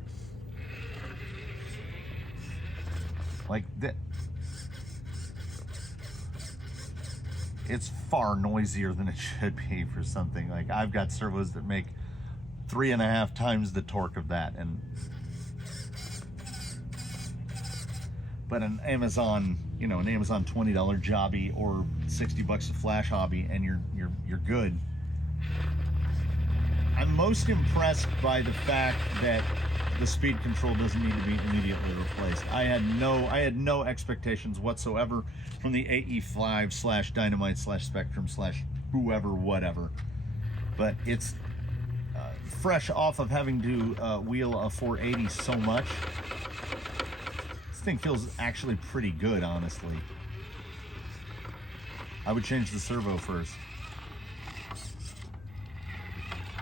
Like that. it's far noisier than it should be for something. Like, I've got servos that make 3.5 times the torque of that, and but an Amazon, you know, an Amazon $20 jobby or $60 a flash hobby, and you're good. I'm most impressed by the fact that the speed control doesn't need to be immediately replaced. I had no expectations whatsoever from the AE5 / Dynamite / Spectrum / whoever, whatever. But it's fresh off of having to wheel a 480 so much. This thing feels actually pretty good, honestly. I would change the servo first.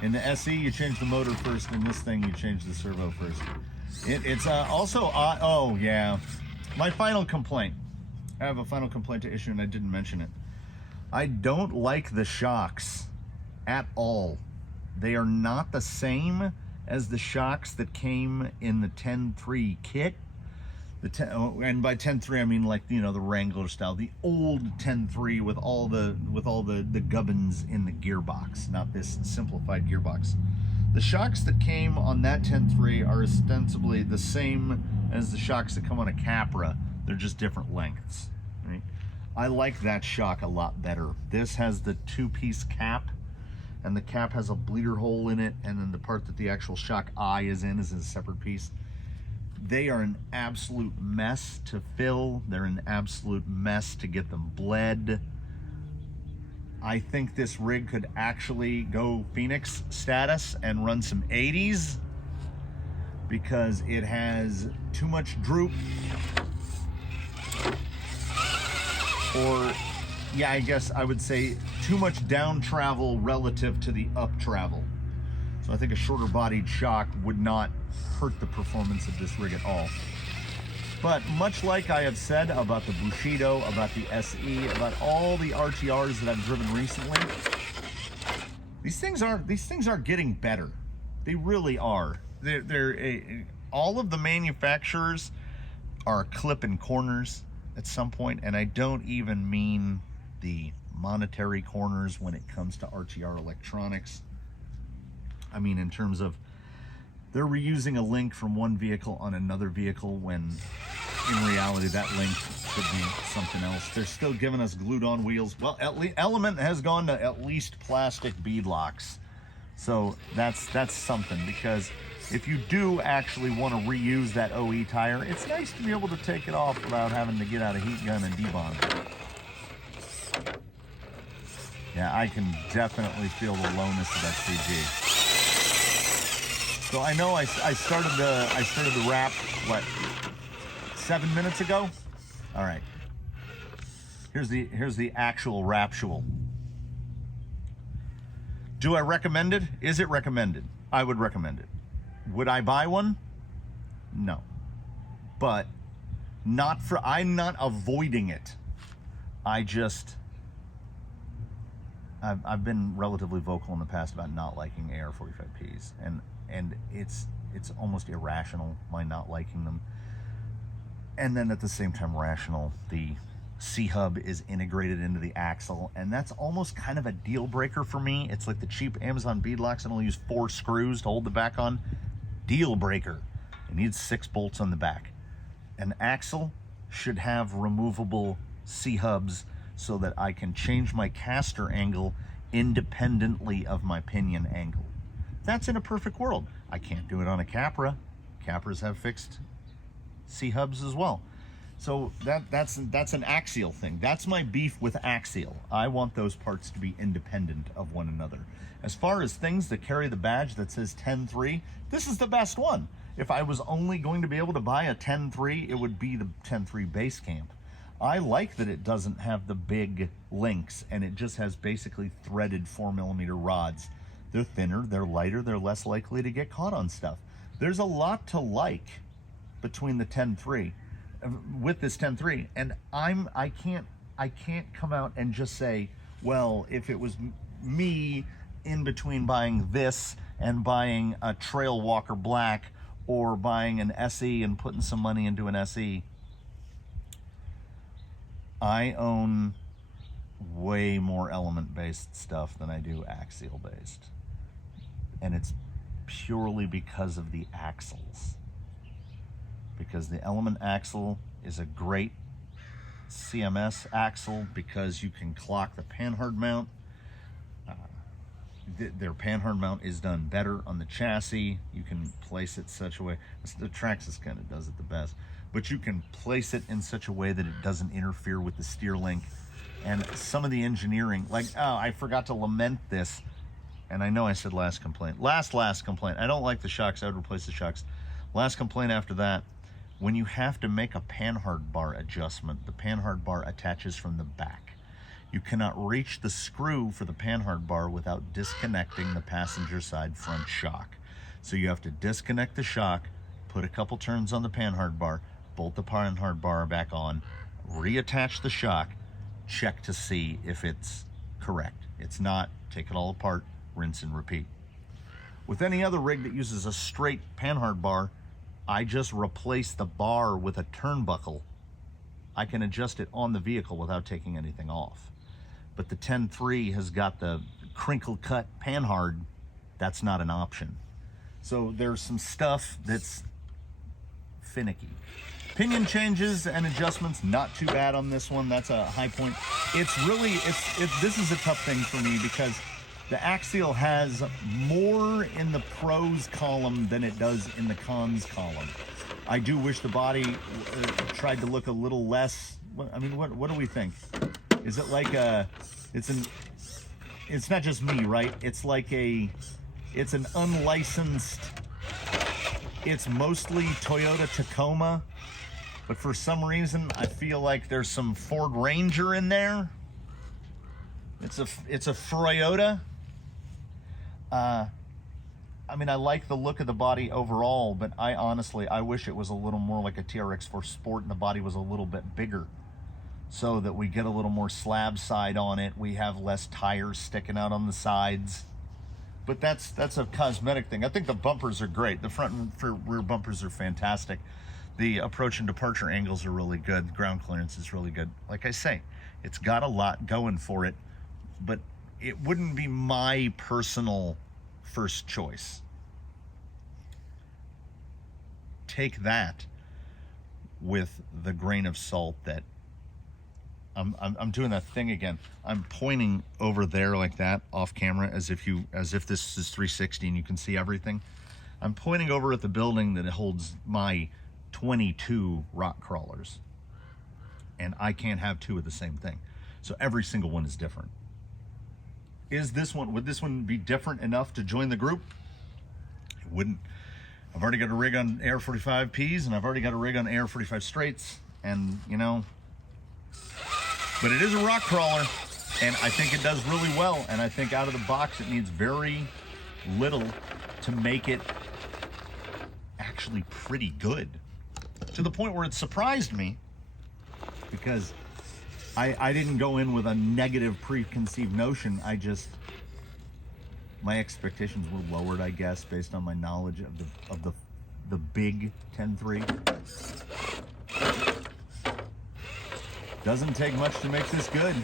In the SE, you change the motor first. In this thing, you change the servo first. It's also, oh yeah, my final complaint. I have a final complaint to issue, and I didn't mention it. I don't like the shocks at all. They are not the same as the shocks that came in the 10.3 kit. And by 10.3 I mean, like, you know, the Wrangler style, the old 10.3 with all the gubbins in the gearbox, not this simplified gearbox. The shocks that came on that 10.3 are ostensibly the same as the shocks that come on a Capra. They're just different lengths, right? I like that shock a lot better. This has the 2-piece cap, and the cap has a bleeder hole in it, and then the part that the actual shock eye is in a separate piece. They are an absolute mess to fill. They're an absolute mess to get them bled. I think this rig could actually go Phoenix status and run some 80s, because it has too much droop. Or, yeah, I guess I would say too much down travel relative to the up travel. So I think a shorter bodied shock would not hurt the performance of this rig at all. But much like I have said about the Bushido, about the SE, about all the RTRs that I've driven recently, these things are getting better. They really are. All of the manufacturers are clipping corners at some point, and I don't even mean the monetary corners when it comes to RTR electronics. I mean in terms of they're reusing a link from one vehicle on another vehicle, when in reality that link should be something else. They're still giving us glued-on wheels. Well, at least Element has gone to at least plastic bead locks, so that's something. Because if you do actually want to reuse that OE tire, it's nice to be able to take it off without having to get out a heat gun and debond it. Yeah, I can definitely feel the lowness of that CG. So I know I started the wrap, what, 7 minutes ago? All right. Here's the actual raptual. Do I recommend it? Is it recommended? I would recommend it. Would I buy one? No. But I'm not avoiding it. I've been relatively vocal in the past about not liking AR-45Ps, and it's almost irrational, my not liking them. And then at the same time rational, the C-hub is integrated into the axle, and that's almost kind of a deal breaker for me. It's like the cheap Amazon beadlocks that only use 4 screws to hold the back on. Deal breaker. It needs 6 bolts on the back. An axle should have removable C-hubs so that I can change my caster angle independently of my pinion angle. That's in a perfect world. I can't do it on a Capra. Capras have fixed C-hubs as well. So that's an Axial thing. That's my beef with Axial. I want those parts to be independent of one another. As far as things that carry the badge that says 10.3, this is the best one. If I was only going to be able to buy a 10.3, it would be the 10.3 Basecamp. I like that it doesn't have the big links, and it just has basically threaded 4mm rods. They're thinner, they're lighter, they're less likely to get caught on stuff. There's a lot to like between the 10.3 with this 10.3, and I can't come out and just say, well, if it was me in between buying this and buying a Trail Walker Black or buying an SE and putting some money into an SE, I own way more element-based stuff than I do axial-based. And it's purely because of the axles. Because the element axle is a great CMS axle because you can clock the panhard mount. Their panhard mount is done better on the chassis. You can place it such a way, the Traxxas kind of does it the best, but you can place it in such a way that it doesn't interfere with the steer link. And some of the engineering, like, oh, I forgot to lament this, and I know I said last complaint. Last complaint. I don't like the shocks. I would replace the shocks. Last complaint after that, when you have to make a panhard bar adjustment, the panhard bar attaches from the back. You cannot reach the screw for the panhard bar without disconnecting the passenger side front shock. So you have to disconnect the shock, put a couple turns on the panhard bar, bolt the panhard bar back on, reattach the shock, check to see if it's correct. It's not, take it all apart, rinse and repeat. With any other rig that uses a straight panhard bar, I just replace the bar with a turnbuckle. I can adjust it on the vehicle without taking anything off. But the 10 III has got the crinkle cut panhard. That's not an option. So there's some stuff that's finicky. Pinion changes and adjustments, not too bad on this one. That's a high point. It's really, this is a tough thing for me because the Axial has more in the pros column than it does in the cons column. I do wish the body tried to look a little less, I mean, what do we think? Is it like a, it's not just me, right? It's like it's an unlicensed, it's mostly Toyota Tacoma, but for some reason, I feel like there's some Ford Ranger in there. It's a Fryoda. I mean, I like the look of the body overall, but I wish it was a little more like a TRX4 Sport and the body was a little bit bigger so that we get a little more slab side on it. We have less tires sticking out on the sides. But that's a cosmetic thing. I think the bumpers are great. The front and rear bumpers are fantastic. The approach and departure angles are really good. Ground clearance is really good. Like I say, it's got a lot going for it, but it wouldn't be my personal first choice. Take that with the grain of salt that I'm doing that thing again. I'm pointing over there like that off camera as if this is 360 and you can see everything. I'm pointing over at the building that holds my 22 rock crawlers, and I can't have two of the same thing. So every single one is different. Would this one be different enough to join the group? It wouldn't. I've already got a rig on AR45Ps and I've already got a rig on AR45 straights, and you know, but it is a rock crawler and I think it does really well, and I think out of the box it needs very little to make it actually pretty good, to the point where it surprised me because I didn't go in with a negative preconceived notion. My expectations were lowered, I guess, based on my knowledge of the big 10 III. Doesn't take much to make this good.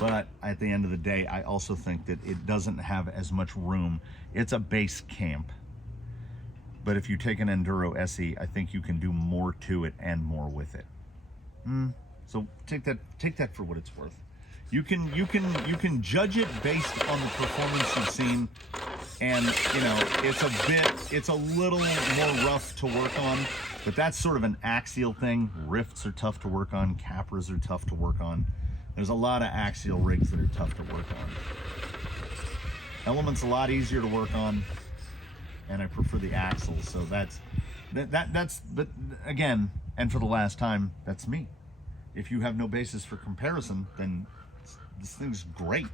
But at the end of the day, I also think that it doesn't have as much room. It's a base camp. But if you take an Enduro SE, I think you can do more to it and more with it. So take that for what it's worth. You can judge it based on the performance you've seen, and you know it's a little more rough to work on, but that's sort of an Axial thing. Rifts are tough to work on, Capras are tough to work on. There's a lot of Axial rigs that are tough to work on. Element's a lot easier to work on, and I prefer the Axle. So that's but again, and for the last time, that's me. If you have no basis for comparison, then this thing's great.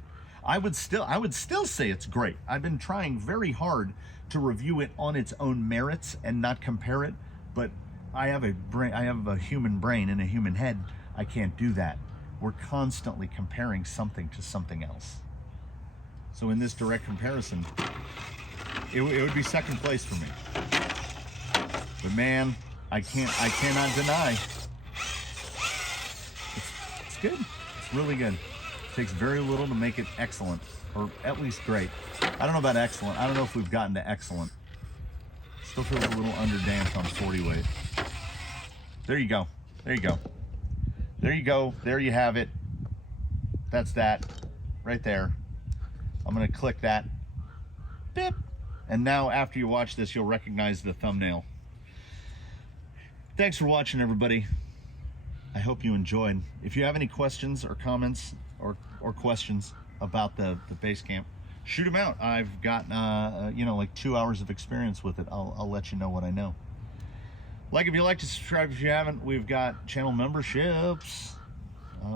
I would still say it's great. I've been trying very hard to review it on its own merits and not compare it, but I have a human brain and a human head. I can't do that. We're constantly comparing something to something else. So in this direct comparison, it would be second place for me. But man, I cannot deny. It's good. It's really good. Takes very little to make it excellent, or at least great. I don't know about excellent. I don't know if we've gotten to excellent. Still feels a little underdamped on 40 weight. There you go. There you go. There you go. There you have it. That's that right there. I'm going to click that. Beep. And now after you watch this, you'll recognize the thumbnail. Thanks for watching, everybody. I hope you enjoyed. If you have any questions or comments or questions about the Basecamp, shoot them out. I've got you know, like 2 hours of experience with it. I'll let you know what I know. Like if you like to subscribe if you haven't. We've got channel memberships.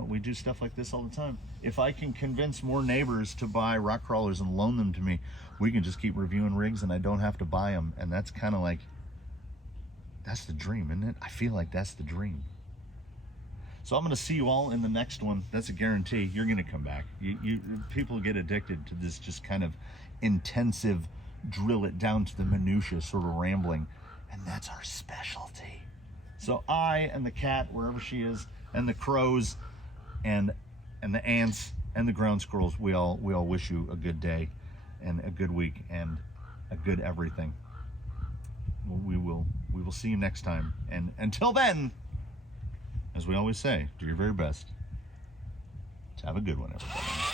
We do stuff like this all the time. If I can convince more neighbors to buy rock crawlers and loan them to me, we can just keep reviewing rigs and I don't have to buy them. And that's kind of like, that's the dream, isn't it? I feel like that's the dream. So I'm going to see you all in the next one. That's a guarantee. You're going to come back. People get addicted to this just kind of intensive, drill it down to the minutia sort of rambling. And that's our specialty. So I and the cat, wherever she is, and the crows, and the ants, and the ground squirrels, we all wish you a good day, and a good week, and a good everything. We will see you next time. And until then, as we always say, do your very best to have a good one, everybody.